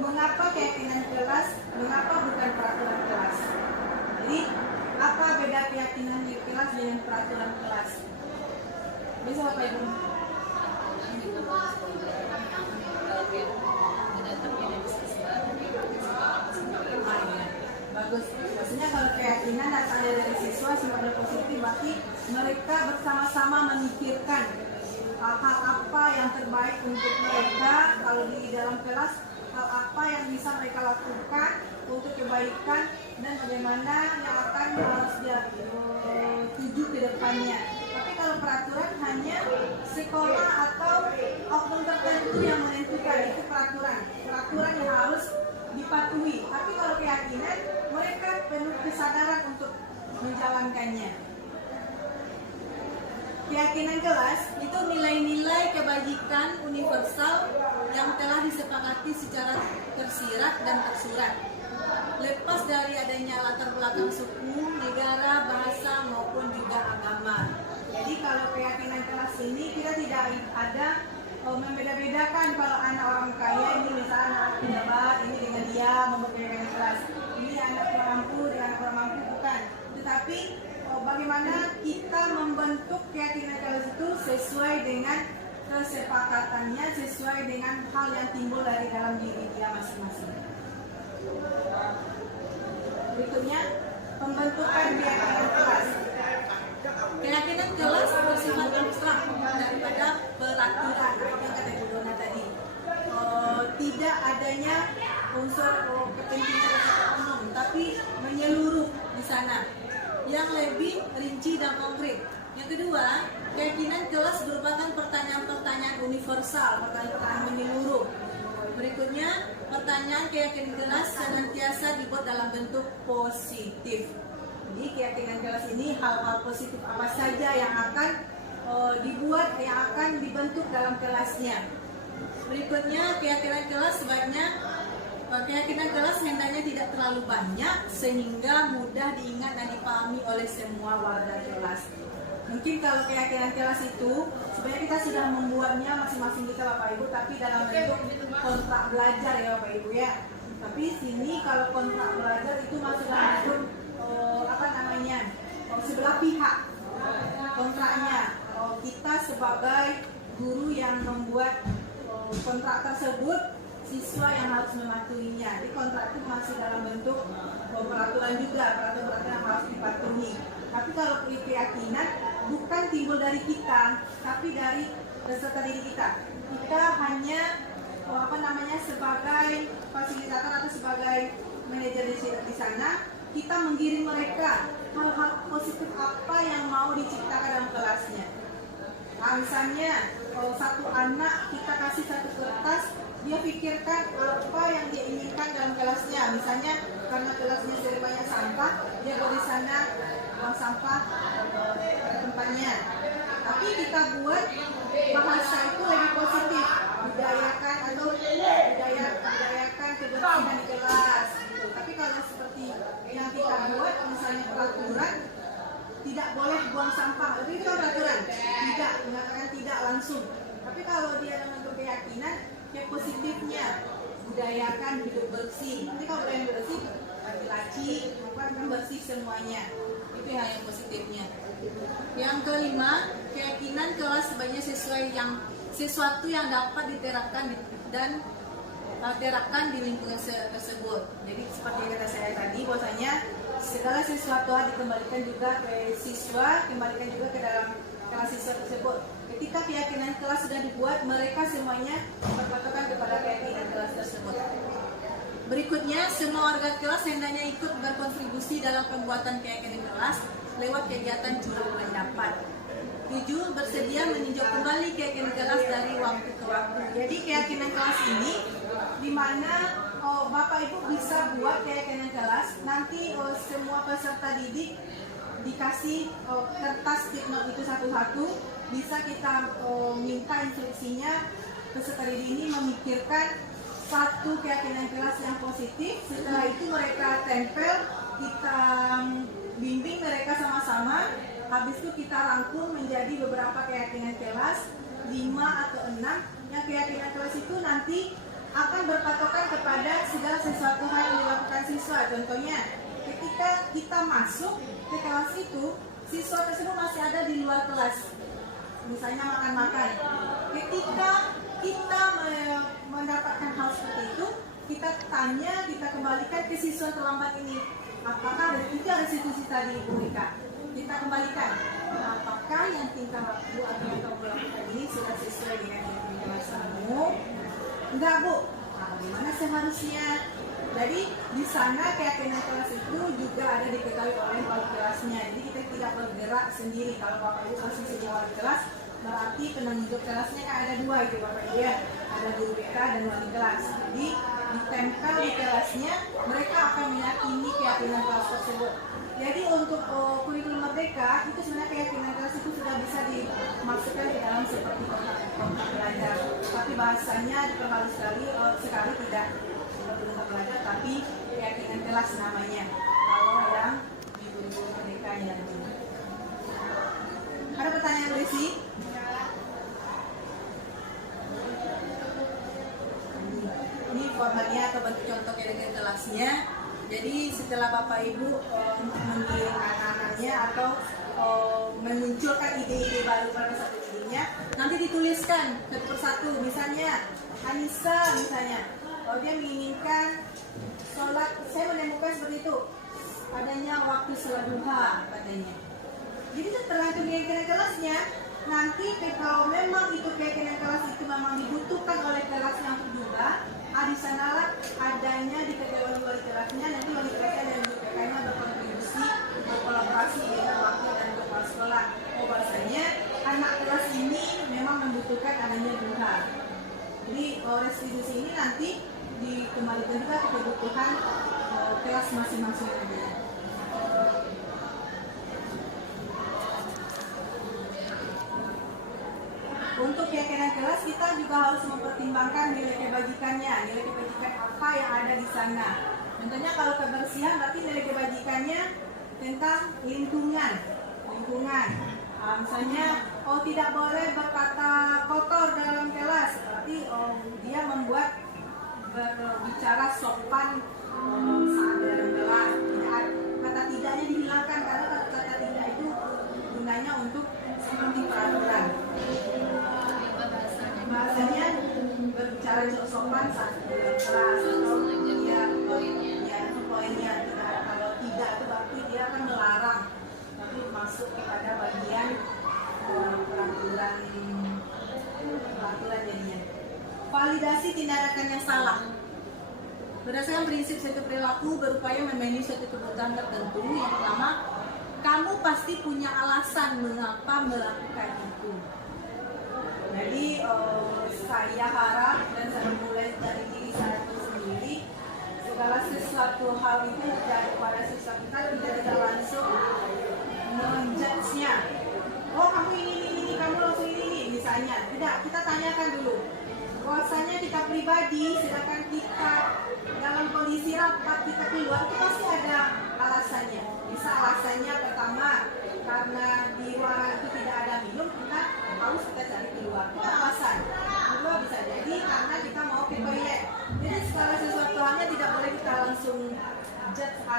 Mengapa keyakinan kelas? Mengapa bukan peraturan kelas? Jadi apa beda keyakinan di kelas dengan peraturan kelas? Bisa Bapak Ibu? Bagus. Maksudnya kalau keyakinan datangnya dari siswa semuanya positif, berarti mereka bersama-sama memikirkan hal apa yang terbaik untuk mereka kalau di dalam kelas, hal apa yang bisa mereka lakukan untuk kebaikan dan bagaimana yang akan harus dia tuju ke depannya. Tapi kalau peraturan hanya sekolah atau oknum tertentu yang menentukan, itu peraturan yang harus dipatuhi. Tapi kalau keyakinan, mereka penuh kesadaran untuk menjalankannya. Keyakinan kelas itu nilai-nilai kebajikan universal yang telah disepakati secara tersirat dan tersurat, lepas dari adanya latar belakang suku, negara, bahasa maupun juga agama. Jadi kalau keyakinan kelas ini kita tidak ada membeda-bedakan kalau anak orang kaya ini misalnya anak pejabat ini dengan dia memperbedakan kelas, ini anak kurang mampu dengan anak kurang mampu, bukan. Tetapi bagaimana kita membentuk keyakinan kelas itu sesuai dengan kesepakatannya, sesuai dengan hal yang timbul dari dalam diri dia masing-masing. Berikutnya, pembentukan keyakinan kelas. Keyakinan kelas bersifat abstrak daripada peraturan, itu yang kata Bu Dona tadi. Tidak adanya unsur kepentingan umum, tapi menyeluruh di sana, yang lebih rinci dan konkret. Yang kedua, keyakinan kelas merupakan pertanyaan-pertanyaan universal, pertanyaan menyeluruh. Berikutnya, pertanyaan keyakinan kelas senantiasa dibuat dalam bentuk positif. Jadi keyakinan kelas ini hal-hal positif apa saja yang akan dibuat, yang akan dibentuk dalam kelasnya. Berikutnya, keyakinan kelas sebaiknya keyakinan kelas hendaknya tidak terlalu banyak sehingga mudah diingat dan dipahami oleh semua warga kelas. Mungkin kalau keyakinan kelas itu sebenarnya kita sudah membuatnya masing-masing kita Bapak Ibu, tapi dalam bentuk kontrak belajar ya Bapak Ibu ya. Tapi sini kalau kontrak belajar itu masih dalam bentuk sebelah pihak kontraknya. Kita sebagai guru yang membuat kontrak tersebut, siswa yang harus mematuhinya. Jadi kontrak itu masih dalam bentuk peraturan juga, peraturan yang harus dipatuhi. Tapi kalau keyakinan bukan timbul dari kita, tapi dari peserta didik kita. Kita hanya sebagai fasilitator atau sebagai manajer di sana, kita menggiring mereka hal-hal positif apa yang mau diciptakan dalam kelasnya. Nah, misalnya kalau satu anak kita kasih satu kertas, dia pikirkan apa yang dia inginkan dalam kelasnya. Misalnya karena kelasnya sering banyak sampah, dia buat di sana buang sampah pada tempatnya. Tapi kita buat bahasa itu lebih positif, budayakan atau budayakan kebersihan di kelas. Gitu. Tapi kalau seperti yang kita buat, misalnya peraturan tidak boleh buang sampah, itu kan peraturan. Tidak, mengatakan tidak langsung. langsung. Tapi kalau dia dalam bentuk keyakinan, kayak positifnya, budayakan hidup bersih. Nanti kalau budaya bersih, laki-laki, perempuan kan bersih semuanya. Itu yang positifnya. Yang kelima, keyakinan kelas sebaiknya sesuatu yang dapat diterapkan dan terapkan di lingkungan tersebut. Jadi seperti yang kata saya tadi, bahwasanya segala sesuatu harus dikembalikan juga ke siswa, kembalikan juga ke dalam kelas siswa tersebut. Ketika keyakinan kelas sudah dibuat, mereka semuanya berpatokan kepada keyakinan kelas tersebut. Berikutnya, semua warga kelas hendaknya ikut berkontribusi dalam pembuatan keyakinan kelas lewat kegiatan curug pendapat. 7. Bersedia meninjau kembali keyakinan kelas dari waktu ke waktu. Jadi keyakinan kelas ini di mana Bapak Ibu bisa buat keyakinan kelas. Nanti semua peserta didik dikasih kertas tipnote itu satu-satu. Bisa kita minta instruksinya peserta didik ini memikirkan satu keyakinan kelas yang positif. Setelah itu mereka tempel, kita bimbing mereka sama-sama. Habis itu kita rangkum menjadi beberapa keyakinan kelas, 5 atau 6. Yang keyakinan kelas itu nanti akan berpatokan kepada segala sesuatu hal yang dilakukan siswa. Contohnya, ketika kita masuk ke kelas itu, siswa tersebut masih ada di luar kelas. Misalnya makan-makan. Ketika kita mendapatkan hal seperti itu, kita tanya, kita kembalikan ke siswa terlambat ini. Apakah ada restitusi tadi Ibu Rika? Kita kembalikan. Apakah yang tingkah laku atau yang kamu lakukan ini sudah sesuai dengan kelasanmu? Enggak, Bu. Bagaimana seharusnya? Jadi di sana keyakinan kelas itu juga ada diketahui oleh wali kelasnya. Jadi kita tidak bergerak sendiri. Kalau Bapak Ibu masih jadi wali kelas, berarti penunjuk kelasnya kan ada 2 itu Bapak Ibu ya. Ada guru BK dan wali kelas. Jadi ditempel di kelasnya, mereka akan meyakini keyakinan kelas tersebut. Jadi untuk kurikulum merdeka itu sebenarnya keyakinan kelas itu sudah bisa dimasukkan di dalam seperti kontak belajar. Tapi bahasanya diperhalus sekali tidak seperti kontak belajar, tapi keyakinan kelas namanya. Kalau yang di kurikulum merdeka yang ini. Ada pertanyaan Lesi? Ini formatnya atau bentuk contoh keyakinan kelasnya. Jadi setelah Bapak Ibu mengirim anak-anaknya atau memunculkan ide-ide baru pada satu dirinya, nanti dituliskan satu persatu. Misalnya Anissa, misalnya, kalau dia menginginkan sholat, saya menemukan seperti itu, adanya waktu sholat duha katanya. Jadi tergantung keyakinan kelasnya. Nanti kalau memang itu keyakinan kelas itu memang dibutuhkan oleh kelas yang kedua, di sanalah adanya diketahui oleh wali kelasnya. Nanti wali kelasnya dan guru BK-nya berkontribusi, berkolaborasi dengan wakil dan kepala sekolah. Bahwasanya anak kelas ini memang membutuhkan adanya duha. Jadi restitusi ini nanti dikembalikan juga ke kebutuhan kelas masing-masing aja. Untuk keyakinan kelas kita juga harus mempertimbangkan nilai kebajikannya, nilai kebajikan apa yang ada di sana. Contohnya kalau kebersihan berarti nilai kebajikannya tentang lingkungan. Misalnya, tidak boleh berkata kotor dalam kelas, berarti dia membuat berbicara sopan saat dalam kelas. Kata tidaknya dihilangkan karena kata tidak itu gunanya untuk seperti peraturan. Bahasanya berbicara sopan saat dalam kelas atau itu poinnya. Kalau tidak itu berarti dia akan melarang, tapi masuk kepada bagian peraturan jadinya. Validasi tindakan yang salah. Berdasarkan prinsip suatu perilaku berupaya memenuhi suatu kebutuhan tertentu. Yang pertama, kamu pasti punya alasan mengapa melakukan itu. Jadi saya harap dan saya mulai dari diri saya sendiri, segala sesuatu hal itu terjadi pada siswa kita tidak langsung menjudge-nya. Oh kamu ini, kamu langsung ini, misalnya. Tidak, kita tanyakan dulu. Bahwasanya kita pribadi, sedangkan kita dalam kondisi rapat kita keluar, itu pasti ada alasannya. Bisa alasannya pertama, karena di ruangan itu tidak ada minum, kita harus kita cari keluar. Kita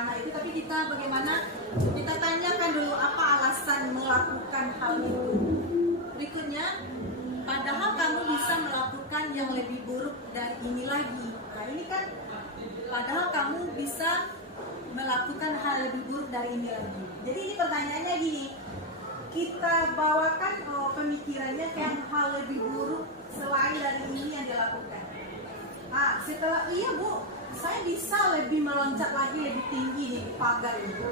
sederhana itu, tapi kita tanyakan dulu apa alasan melakukan hal itu. Berikutnya, padahal kamu bisa melakukan yang lebih buruk dari ini lagi. Nah ini kan, padahal kamu bisa melakukan hal lebih buruk dari ini lagi. Jadi ini pertanyaannya gini, kita bawakan pemikirannya ke yang hal lebih buruk selain dari ini yang dilakukan. Nah setelah iya bu, saya bisa lebih meloncat lagi lebih tinggi nih pagar itu.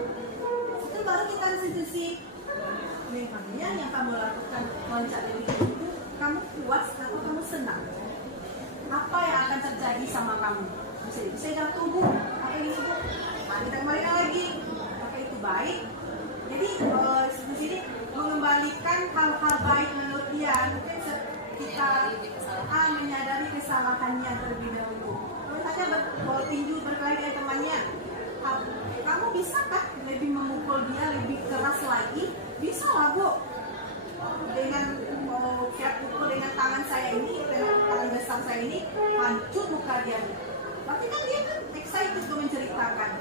Itu baru kita institusi. Memangnya yang kamu lakukan meloncat lebih tinggi itu kamu puas atau kamu senang? Apa yang akan terjadi sama kamu? Bisa jatuh bu, apa yang disebut? Nah, kita kembalikan lagi, apa itu baik? Jadi di sini mengembalikan hal-hal baik menurut dia. Mungkin kita menyadari kesalahannya terlebih dahulu. Misalnya tinju berkelahi dengan temannya, kamu bisakah lebih memukul dia lebih keras lagi? Bisa lah bu. Dengan saya pukul dengan tangan saya ini, dengan tangan besar saya ini, hancur muka dia. Tapi kan dia kan excited untuk menceritakan.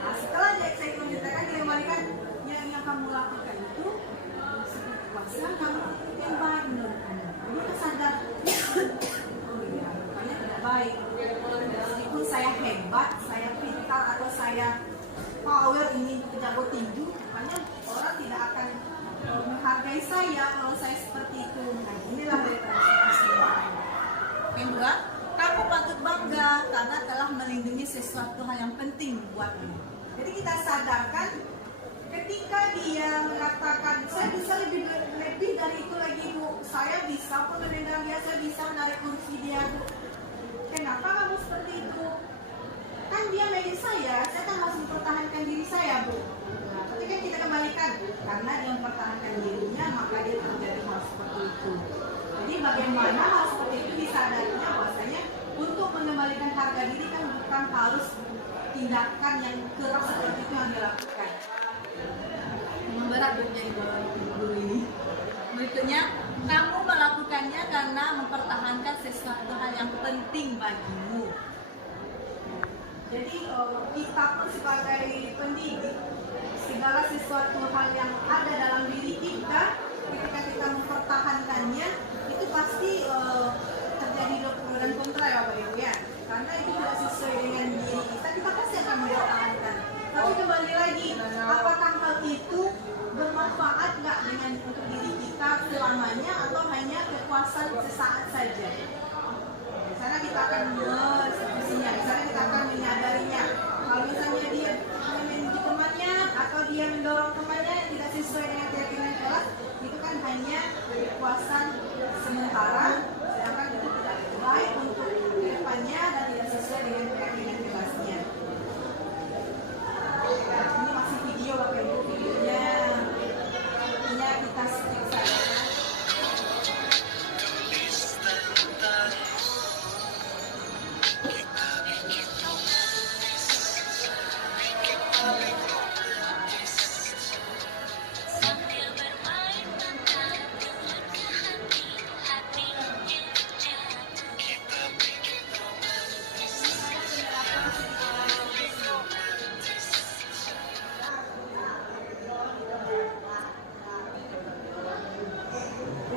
Nah, setelah dia excited menceritakan, dia kembalikan yang kamu lakukan itu puasa kamu yang baik menurut kamu. Jadi kita sadar, oh iya, rupanya tidak baik. Meskipun saya hebat, saya pintar atau saya power ini jago tinju, makanya orang tidak akan menghargai saya kalau saya seperti itu. Nah inilah representasi. Kedua, kamu patut bangga karena telah melindungi sesuatu hal yang penting buatmu. Jadi kita sadarkan ketika dia mengatakan saya bisa lebih dari itu lagi bu, saya bisa pun menendang dia, saya bisa menarik kursi dia bu. Kenapa kamu seperti itu? Kan dia milik saya kan harus mempertahankan diri saya bu. Nah, ketika kita kembalikan karena dia mempertahankan dirinya maka dia terjadi hal seperti itu. Jadi bagaimana hal seperti itu disadarinya bahwasanya untuk mengembalikan harga diri kan bukan harus tindakan yang keras seperti itu yang dilakukan. Memberat menjadi guru ini. Berikutnya, kamu melakukannya karena mempertahankan sesuatu hal yang penting bagimu. Jadi kita pun sebagai pendidik, segala sesuatu hal yang ada dalam diri kita, ketika kita mempertahankannya, itu pasti terjadi pro dan kontra ya Bapak Ibu ya. Karena itu tidak sesuai dengan diri kita, kita pasti akan mempertahankan. Tapi kembali lagi, apakah hal itu bermanfaat nggak dengan untuk diri kita selamanya atau hanya kepuasan sesaat saja? Di sana kita akan mensekusinya, di sana kita akan menyadarinya. Kalau misalnya dia memuji temannya atau dia mendorong temannya yang tidak sesuai dengan keyakinan kelas, itu kan hanya kepuasan sementara, sedangkan itu tidak baik untuk kedepannya dan tidak sesuai dengan keyakinan kelasnya. Ini masih video Bapak Ibu, videonya kita skip saja.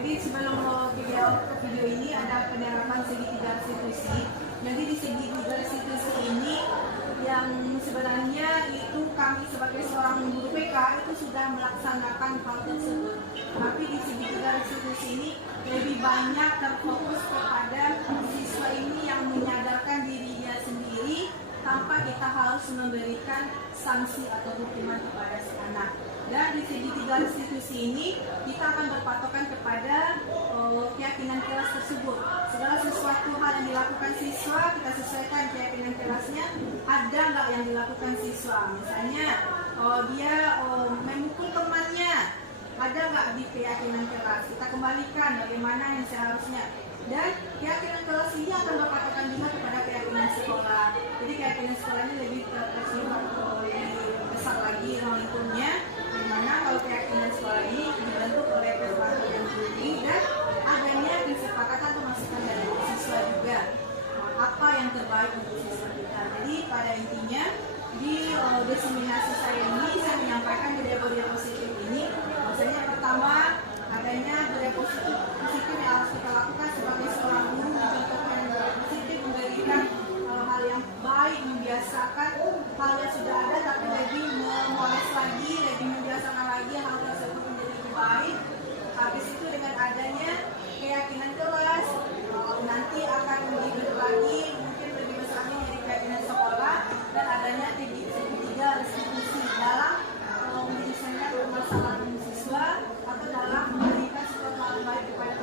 Sebelum video ini ada penerapan segitiga restitusi. Jadi di segitiga restitusi ini yang sebenarnya itu kami sebagai seorang guru PK itu sudah melaksanakan hal tersebut. Tapi di segitiga restitusi ini lebih banyak terfokus kepada siswa ini yang menyadarkan diri dia sendiri tanpa kita harus memberikan sanksi atau hukuman kepada si anak. Dan di segitiga restitusi ini kita akan berpatokan kepada keyakinan kelas tersebut. Segala sesuatu hal yang dilakukan siswa kita sesuaikan keyakinan kelasnya. Ada nggak yang dilakukan siswa? Misalnya dia memukul temannya, ada nggak di keyakinan kelas? Kita kembalikan bagaimana yang seharusnya. Dan keyakinan kelas ini akan berpatokan juga kepada keyakinan sekolah. Jadi keyakinan sekolah ini lebih tersifat lebih besar lagi ruang lingkupnya. Dimana kalau keyakinan sekolah ini dibentuk oleh kesepakatan yang tinggi dan adanya kesepakatan atau masukan dari siswa juga apa yang terbaik untuk siswa kita. Jadi pada intinya di lagi mungkin lebih besar lagi dari kabinet sekolah dan adanya segitiga restitusi dalam menyelesaikan permasalahan siswa atau dalam memberikan sesuatu hal baik kepada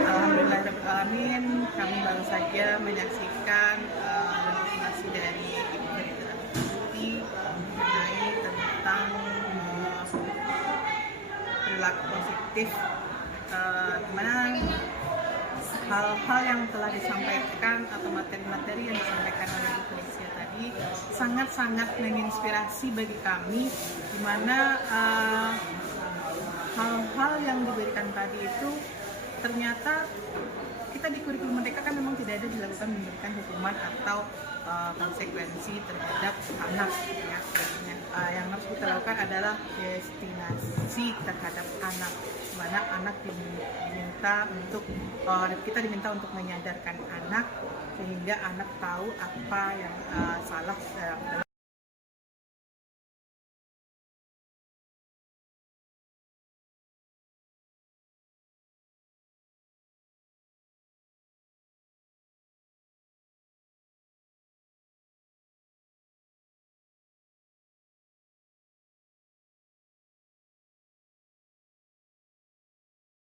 Alhamdulillahirrahmanirrahim, kami baru saja menyaksikan informasi dari Ibu Direktur Administrasi mengenai tentang perilaku positif, di mana hal-hal yang telah disampaikan atau materi-materi yang disampaikan oleh Ibu Felicia tadi sangat-sangat menginspirasi bagi kami, di mana hal-hal yang diberikan tadi itu ternyata kita di kurikulum mereka kan memang tidak ada dilakukan memberikan hukuman atau konsekuensi terhadap anak ya. Yang harus kita lakukan adalah destinasi terhadap anak, di mana anak diminta untuk kita diminta untuk menyadarkan anak sehingga anak tahu apa yang salah dalam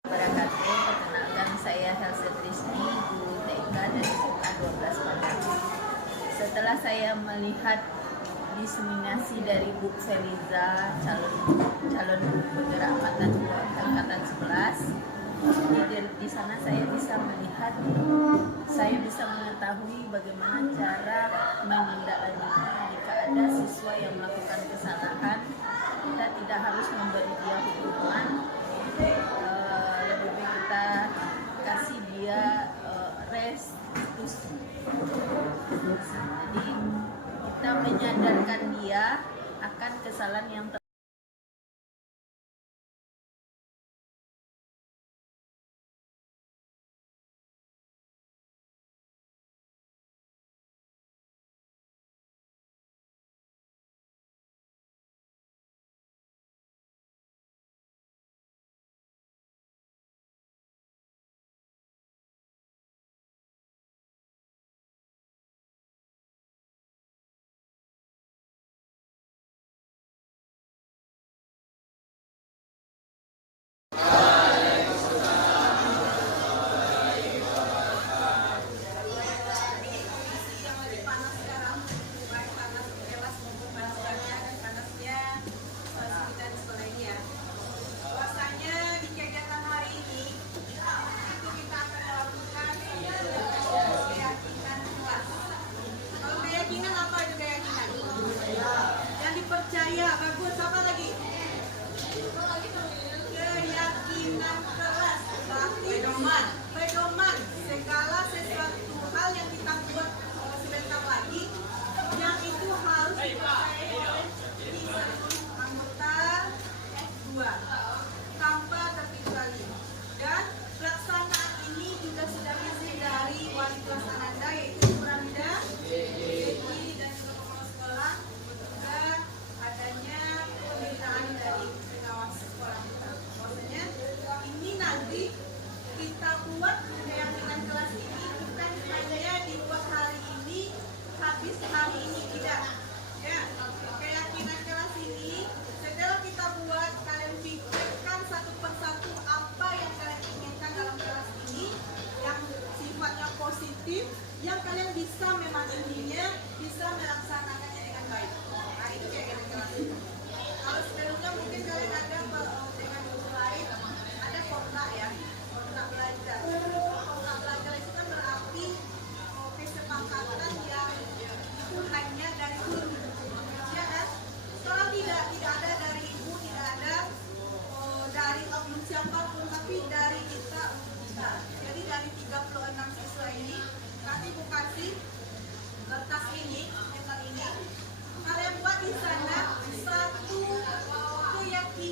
Wabarakatuh. Perkenalkan, saya Helsa Trisni, guru TK dari SMK 12 Padang. Setelah saya melihat diseminasi dari Bu Feliza, calon guru penggerak angkatan 11, di sana saya bisa melihat, saya bisa mengetahui bagaimana cara menindaklanjuti jika ada siswa yang melakukan kesalahan. Kita tidak harus memberi dia hukuman, lebih baik kita kasih dia restitusi. Jadi kita menyadarkan dia akan kesalahan yang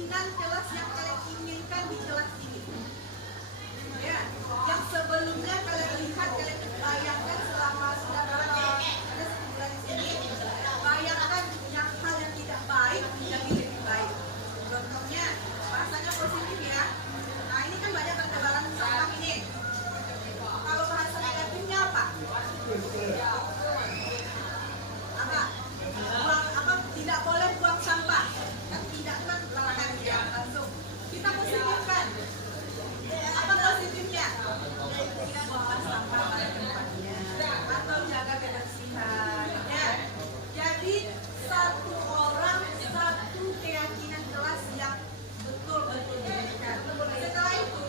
keyakinan kelas yang kalian inginkan di kelas ini. Ya, yang sebelumnya kalian lihat, kalian bayangkan selama sudah berada sebulan di sini, bayangkan yang hal yang tidak baik menjadi lebih baik. Contohnya, bahasanya positif ya. Nah ini kan banyak pertebaran sampah ini. Kalau bahasa negatifnya apa? Apa? Tidak boleh buang sampah. Kan tidak kan larangan ya langsung. Kita positifkan. Apa positifnya? Tidak buang sampah pada tempatnya atau jaga kebersihan. Ya. Jadi satu orang satu keyakinan kelas yang betul-betul diberikan. Setelah itu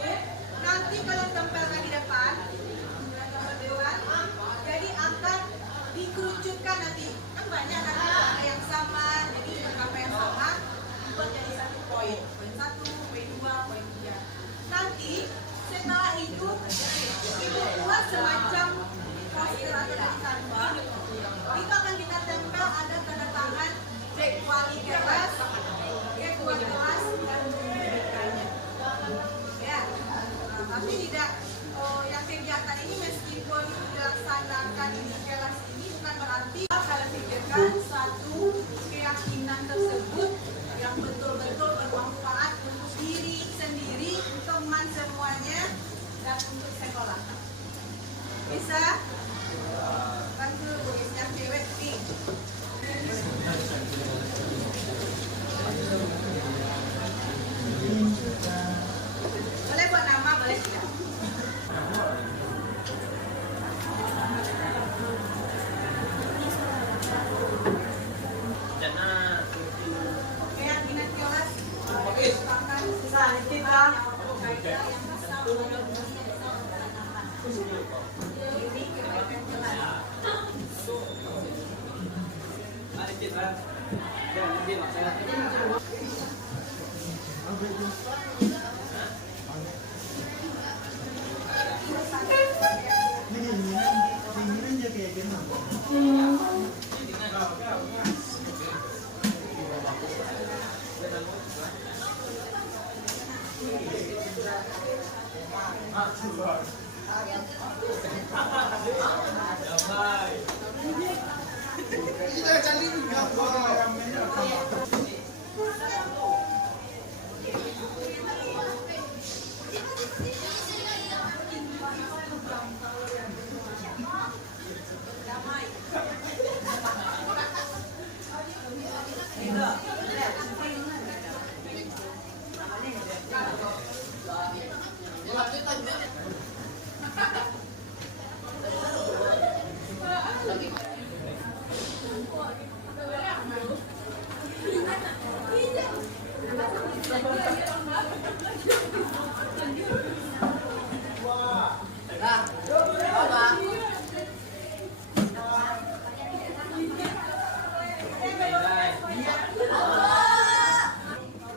nanti kalian tempelkan di depan. Jadi akan dikerucutkan nanti. Kan banyak nanti ada yang sama, jadi beberapa yang sama dibuat jadi satu poin. Poin 1, poin 2, poin 3. Nanti setelah itu buat semacam poster atau dari kanvas. Itu akan kita tempel ada tanda tangan wali kelas, ketua kelas dan pendidikannya. Ya, tapi tidak. Yang kegiatan ini meskipun dilaksanakan di kelas ini bukan berarti kalian pikirkan satu keyakinan tersebut yang betul-betul bermanfaat untuk diri sendiri, teman semuanya, dan untuk sekolah. Bisa? Bantu yang cewek nih. Boleh buat nama, boleh tidak? Keyakinan kelas merupakan sesuatu yang ini kebaikan kelas.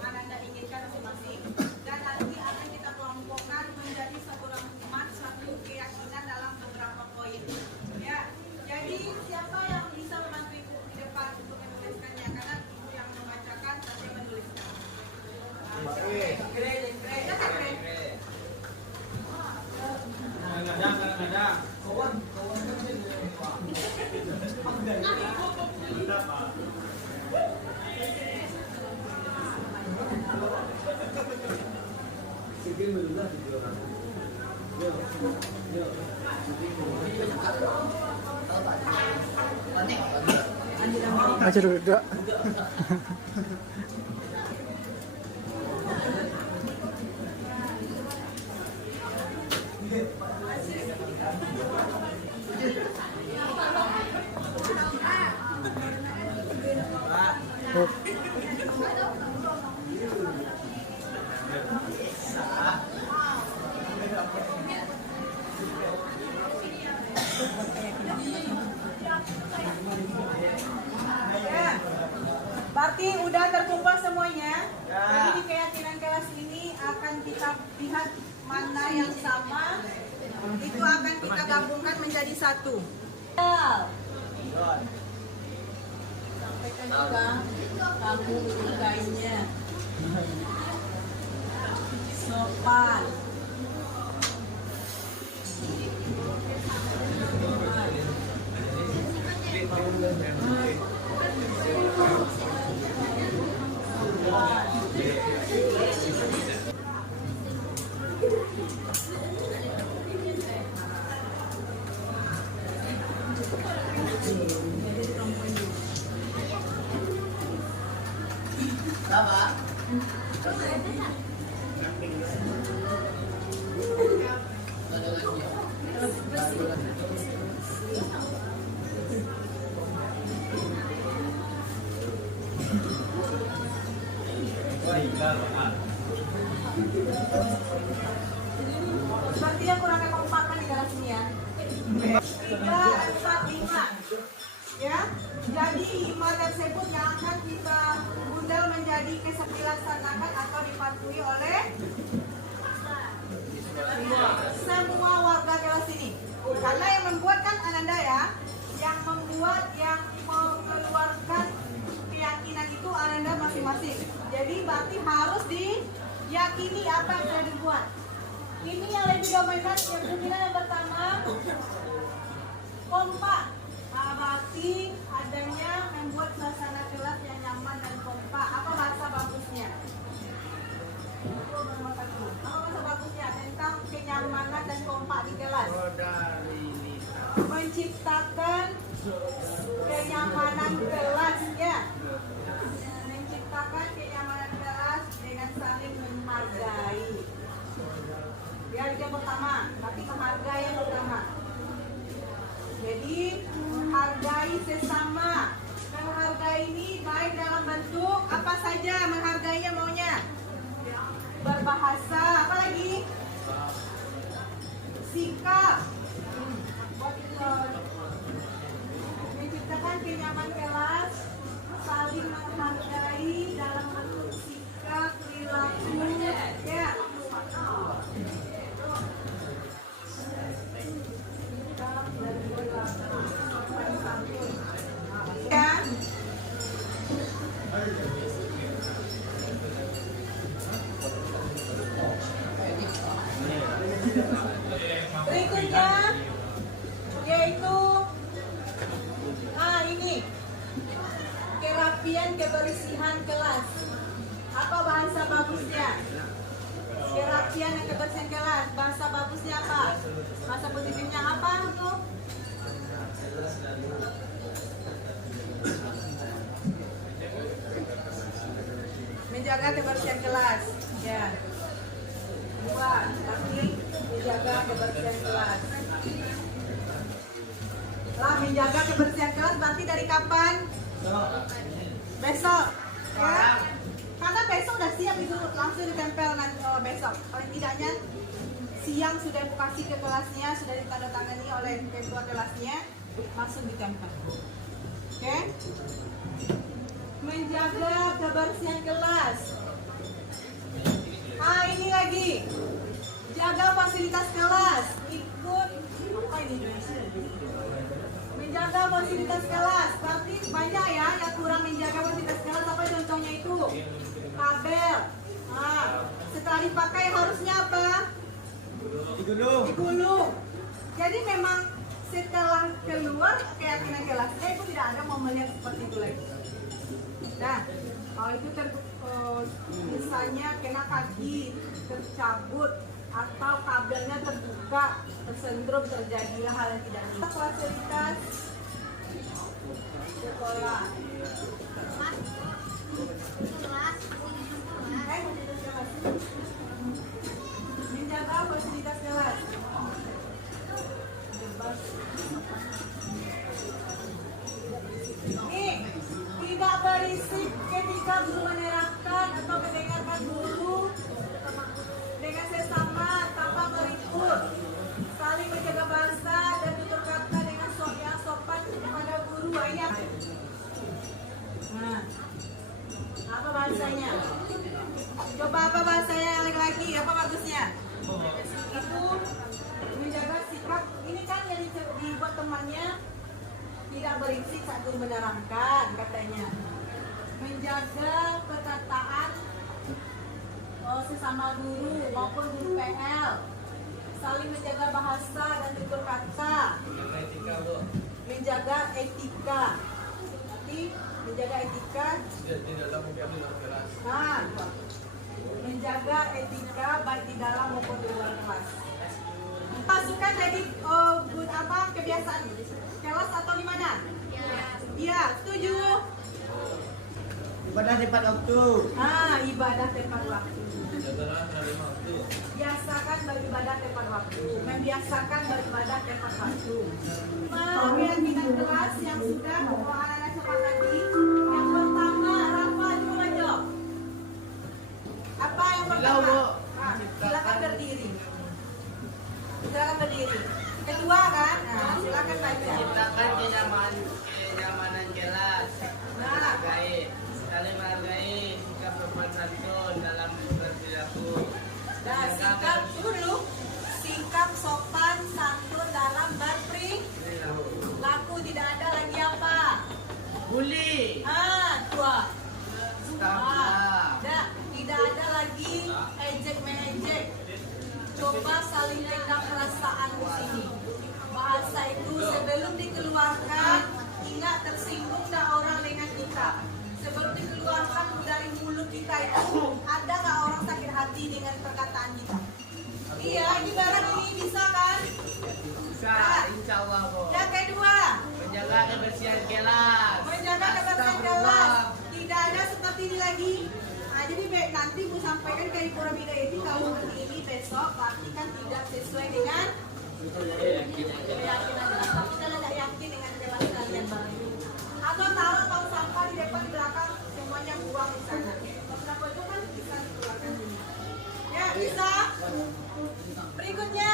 Anda inginkan masing-masing dan nanti akan kita kelompokkan menjadi satu rangkuman, satu keyakinan dalam beberapa poin. Ya, jadi siapa yang bisa membantu ibu di depan untuk menuliskannya? Karena ibu yang membacakan tapi menuliskan. Aja dulu, Dok. Berarti udah terkumpul semuanya. Jadi di keyakinan kelas ini akan kita lihat mana yang sama. Itu akan kita gabungkan menjadi satu. Sampaikan juga kamu kainnya. Sopan. Berarti yang kurang kekompakan di dalam sini ya. 3, 4, 5. Ya. Jadi 5 tersebut yang akan kita gundal menjadi kesepelaksanakan atau dipatuhi oleh semua warga kelas ini. Karena yang membuat kan Ananda ya, yang membuat, yang mengeluarkan keyakinan itu Ananda masing-masing. Jadi berarti harus diyakini apa yang sudah dibuat. Ini yang lebih dominan, yang pertama kompak. Berarti adanya membuat suasana kelas yang nyaman dan kompak. Apa bahasa bagusnya? Apa bahasa bagusnya tentang kenyamanan dan kompak di kelas? Menciptakan kenyamanan kelas ya. Menciptakan kenyamanan kelas dengan saling menghargai. Ya, itu yang pertama. Tapi menghargai yang pertama. Jadi menghargai sesama. Menghargai ini baik dalam bentuk apa saja menghargainya maunya. Berbahasa, apa lagi? Sikap. Menciptakan kenyamanan kelas, saling menghargai dalam bentuk sikap, perilaku, ya. Ya. Berikutnya yaitu ini kerapian kebersihan kelas. Apa bahasa bagusnya? Kerapian dan kebersihan kelas. Bahasa bagusnya apa? Bahasa positifnya apa tuh? Menjaga kebersihan kelas. Ya. 2. Tapi menjaga kebersihan kelas. Lah, menjaga kebersihan kelas berarti dari kapan? Besok. Ya. Karena besok udah siap itu langsung ditempel nanti besok. Paling tidaknya siang sudah kasih ke kelasnya, sudah ditandatangani oleh ketua kelasnya, langsung ditempel. Oke? Menjaga kebersihan kelas. Ini lagi. Jaga fasilitas kelas. Ikut apa ini? Menjaga fasilitas kelas. Berarti banyak ya yang kurang menjaga fasilitas kelas. Apa contohnya itu? Kabel. Setelah dipakai harusnya apa? Digulung. Jadi memang setelah keluar keyakinan kelasnya itu tidak ada mau melihat seperti itu lagi. Nah, kalau itu misalnya kena kaki tercabut atau kabelnya terbuka, tersendrum, terjadilah hal yang tidak diinginkan. Fasilitas sekolah. Menjaga fasilitas kelas. Nih, tidak berisik ketika guru menerangkan atau mendengarkan guru dengan sesama tanpa meribut, saling menjaga bahasa dan tutur kata dengan yang sopan kepada guru. Nah, apa bahasanya? Coba apa bahasanya lagi? Apa bagusnya? Itu menjaga sikap. Ini kan yang dibuat temannya tidak berisik saat guru menerangkan katanya. Menjaga perkataan sesama guru maupun guru PL. Saling menjaga bahasa dan tutur kata. Menjaga etika. Jadi menjaga etika. Nah, menjaga etika baik di dalam maupun di luar kelas. Pasukan jadi good apa kebiasaan kelas atau di mana? Iya, setuju. Ibadah tepat waktu. Ibadah tepat waktu. Biasakan beribadah tepat waktu. Membiasakan beribadah tepat waktu. Keyakinan kelas yang sudah anak-anak sepakati. Yang pertama, Rafa coba jawab. Apa yang pertama? Silakan berdiri. Silakan berdiri. Kedua kan? Silakan baca. Ciptakan kenyamanan kelas. Saling menghargai, sikap sopan santun dalam berperilaku. Nah, sikap dulu. Sikap sopan santun dalam berperilaku. Tidak ada lagi apa? Bully. Dua. Stop. Tidak ada lagi ejek mengejek. Coba saling pegang perasaan di sini. Bahasa itu sebelum dikeluarkan, ingat tersinggung dah orang dengan kita. Sebelum dikeluarkan dari mulut kita itu, ada nggak orang sakit hati dengan perkataan kita? Iya, ini barang ini bisa kan? Bisa, insya Allah kok. Yang kedua, Menjaga kebersihan kelas. menjaga kebersihan kelas. Tidak ada seperti ini lagi. Jadi nanti Bu sampaikan ke Ibu Rabida ini kalau seperti ini besok berarti kan tidak sesuai dengan keyakinan kelas. Tapi kalian tidak yakin dengan kelas kalian baru. Atau taruh tong sampah di depan di belakang semuanya buang di sana. Kenapa itu kan bisa dikeluarkan dulu. Ya bisa. Berikutnya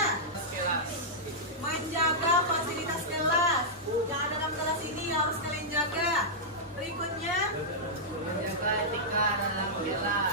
menjaga fasilitas kelas. Yang ada dalam kelas ini harus kalian jaga. Berikutnya Menjaga etika dalam kelas.